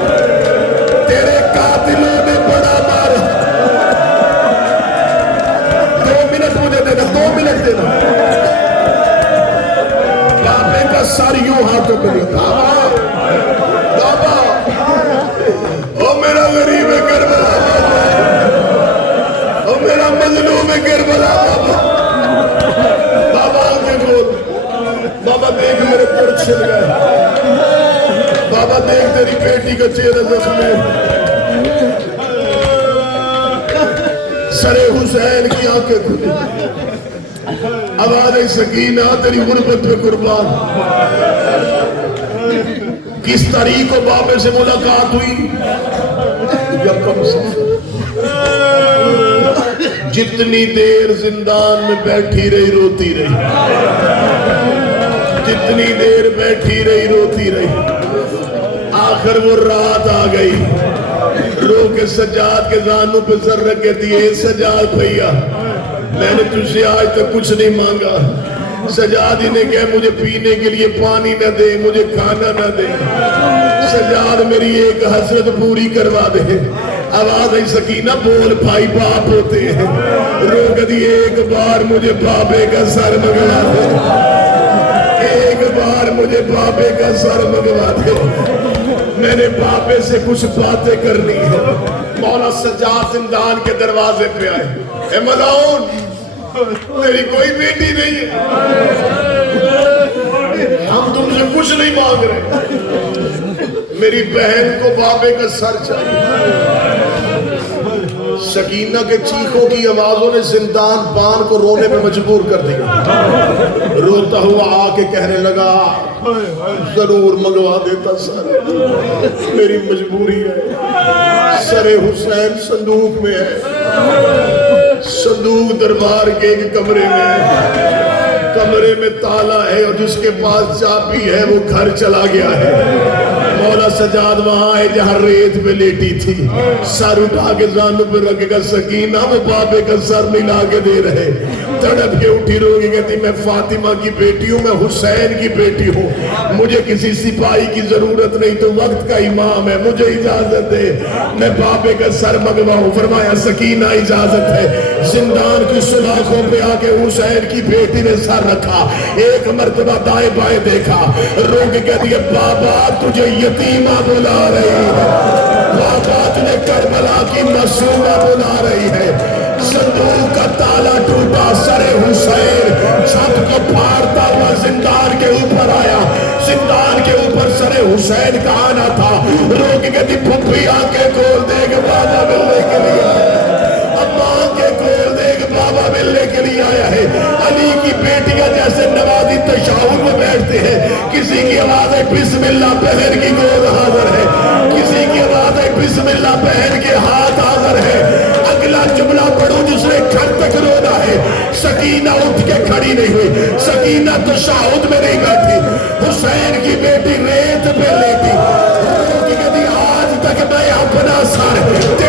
تیرے قاتلوں نے بڑا مارا. 2 منٹ مجھے دینا، 2 منٹ دینا. بابے کا سر یوں ہاتھوں پہ لیا. بابا او میرا غریب کربلا بابا، او میرا مظلوم کربلا بابا. بابا آگے بول. بابا دیکھ میرے پر چھل گئے. بابا دیکھ تیری بیٹی کا چہرہ زخمی. سر حسین کی آنکھیں کھلی. آواز سکینہ تیری غربت پہ قربان. کس تاریخ کو بابے سے ملاقات ہوئی؟ یکم صفر. جتنی دیر زندان میں بیٹھی رہی روتی رہی. جتنی دیر بیٹھی رہی روتی رہی. آخر وہ رات آ گئی. رو کے سجاد کے زانوں پہ سر رکھ کے دیئے سجاد بھئیا میں نے تجھ سے آج تک کچھ نہیں مانگا. سجاد ہی نے کہا مجھے پینے کے لیے پانی نہ دے مجھے کھانا نہ دے. سجاد میری ایک حسرت پوری کروا دے. آواز ہے سکینہ بول بھائی باپ ہوتے ہیں. رو کدی ایک بار مجھے بابے کا سر منگوا دے. ایک بار مجھے بابے کا سر منگوا دے. میں نے بابے سے کچھ باتیں کرنی ہے. مولا سجاد زندان کے دروازے پہ آئے. اے ملعون تیری کوئی بیٹی نہیں ہے. ہم تم سے کچھ نہیں مانگ رہے. میری بہن کو بابے کا سر چاہیے. سکینہ کے چیخوں کی آوازوں نے زندان بان کو رونے میں مجبور کر دیا. روتا ہوا آ کے کہنے لگا ضرور منگوا دیتا سر میری مجبوری ہے. سر حسین صندوق میں ہے. صندوق دربار کے ایک کمرے میں ہے. کمرے میں تالا ہے اور جس کے پاس چابی ہے وہ گھر چلا گیا ہے. مولا سجاد وہاں ہے جہاں ریت پہ لیٹی تھی. سر اٹھا کے زانوں پہ رکھے گا. سکینہ وہ بابے کا سر ملا کے دے رہے. تڑپ کے اٹھی روگی کہتی میں فاطمہ کی بیٹی ہوں. میں حسین کی بیٹی ہوں. مجھے کسی سپاہی کی ضرورت نہیں. تو وقت کا امام ہے. مجھے اجازت دے میں بابے کا سر منگواؤں. فرمایا سکینہ اجازت ہے. زندان کی سلاخوں پہ آ کے حسین کی بیٹی نے سر رکھا. ایک مرتبہ دائیں بائیں دیکھا. رو کے کہتی ہے بابا تجھے یتیمہ بلا رہی ہے. بابا تجھے کربلا کی معصومہ بلا رہی ہے. صندوق کا تالا ٹوٹا. سر حسین چھت کو پھاڑتا ہوا زندان کے اوپر آیا. زندان کے اوپر سر حسین کا آنا تھا. رو کے کہتی پھپھی آنکھیں کھول دے کہ بابا ملنے کے لیے آیا. اماں آنکھیں کھول دے کہ بابا ملنے کے لیے آیا ہے. علی کی بیٹیاں جیسے نوازی تشاہد میں بیٹھتے ہیں. کسی کی آواز ہے بسم اللہ پہن کی گود حاضر ہے. کسی کی آواز ہے بسم اللہ پہن کے ہاتھ حاضر ہے. اگلا جملہ پڑھو جس نے گھر تک رونا ہے. سکینہ اٹھ کے کھڑی نہیں ہوئی. سکینہ تشاہد میں نہیں بیٹھی. حسین کی بیٹی ریت پہ لیٹی. آج تک میں اپنا سر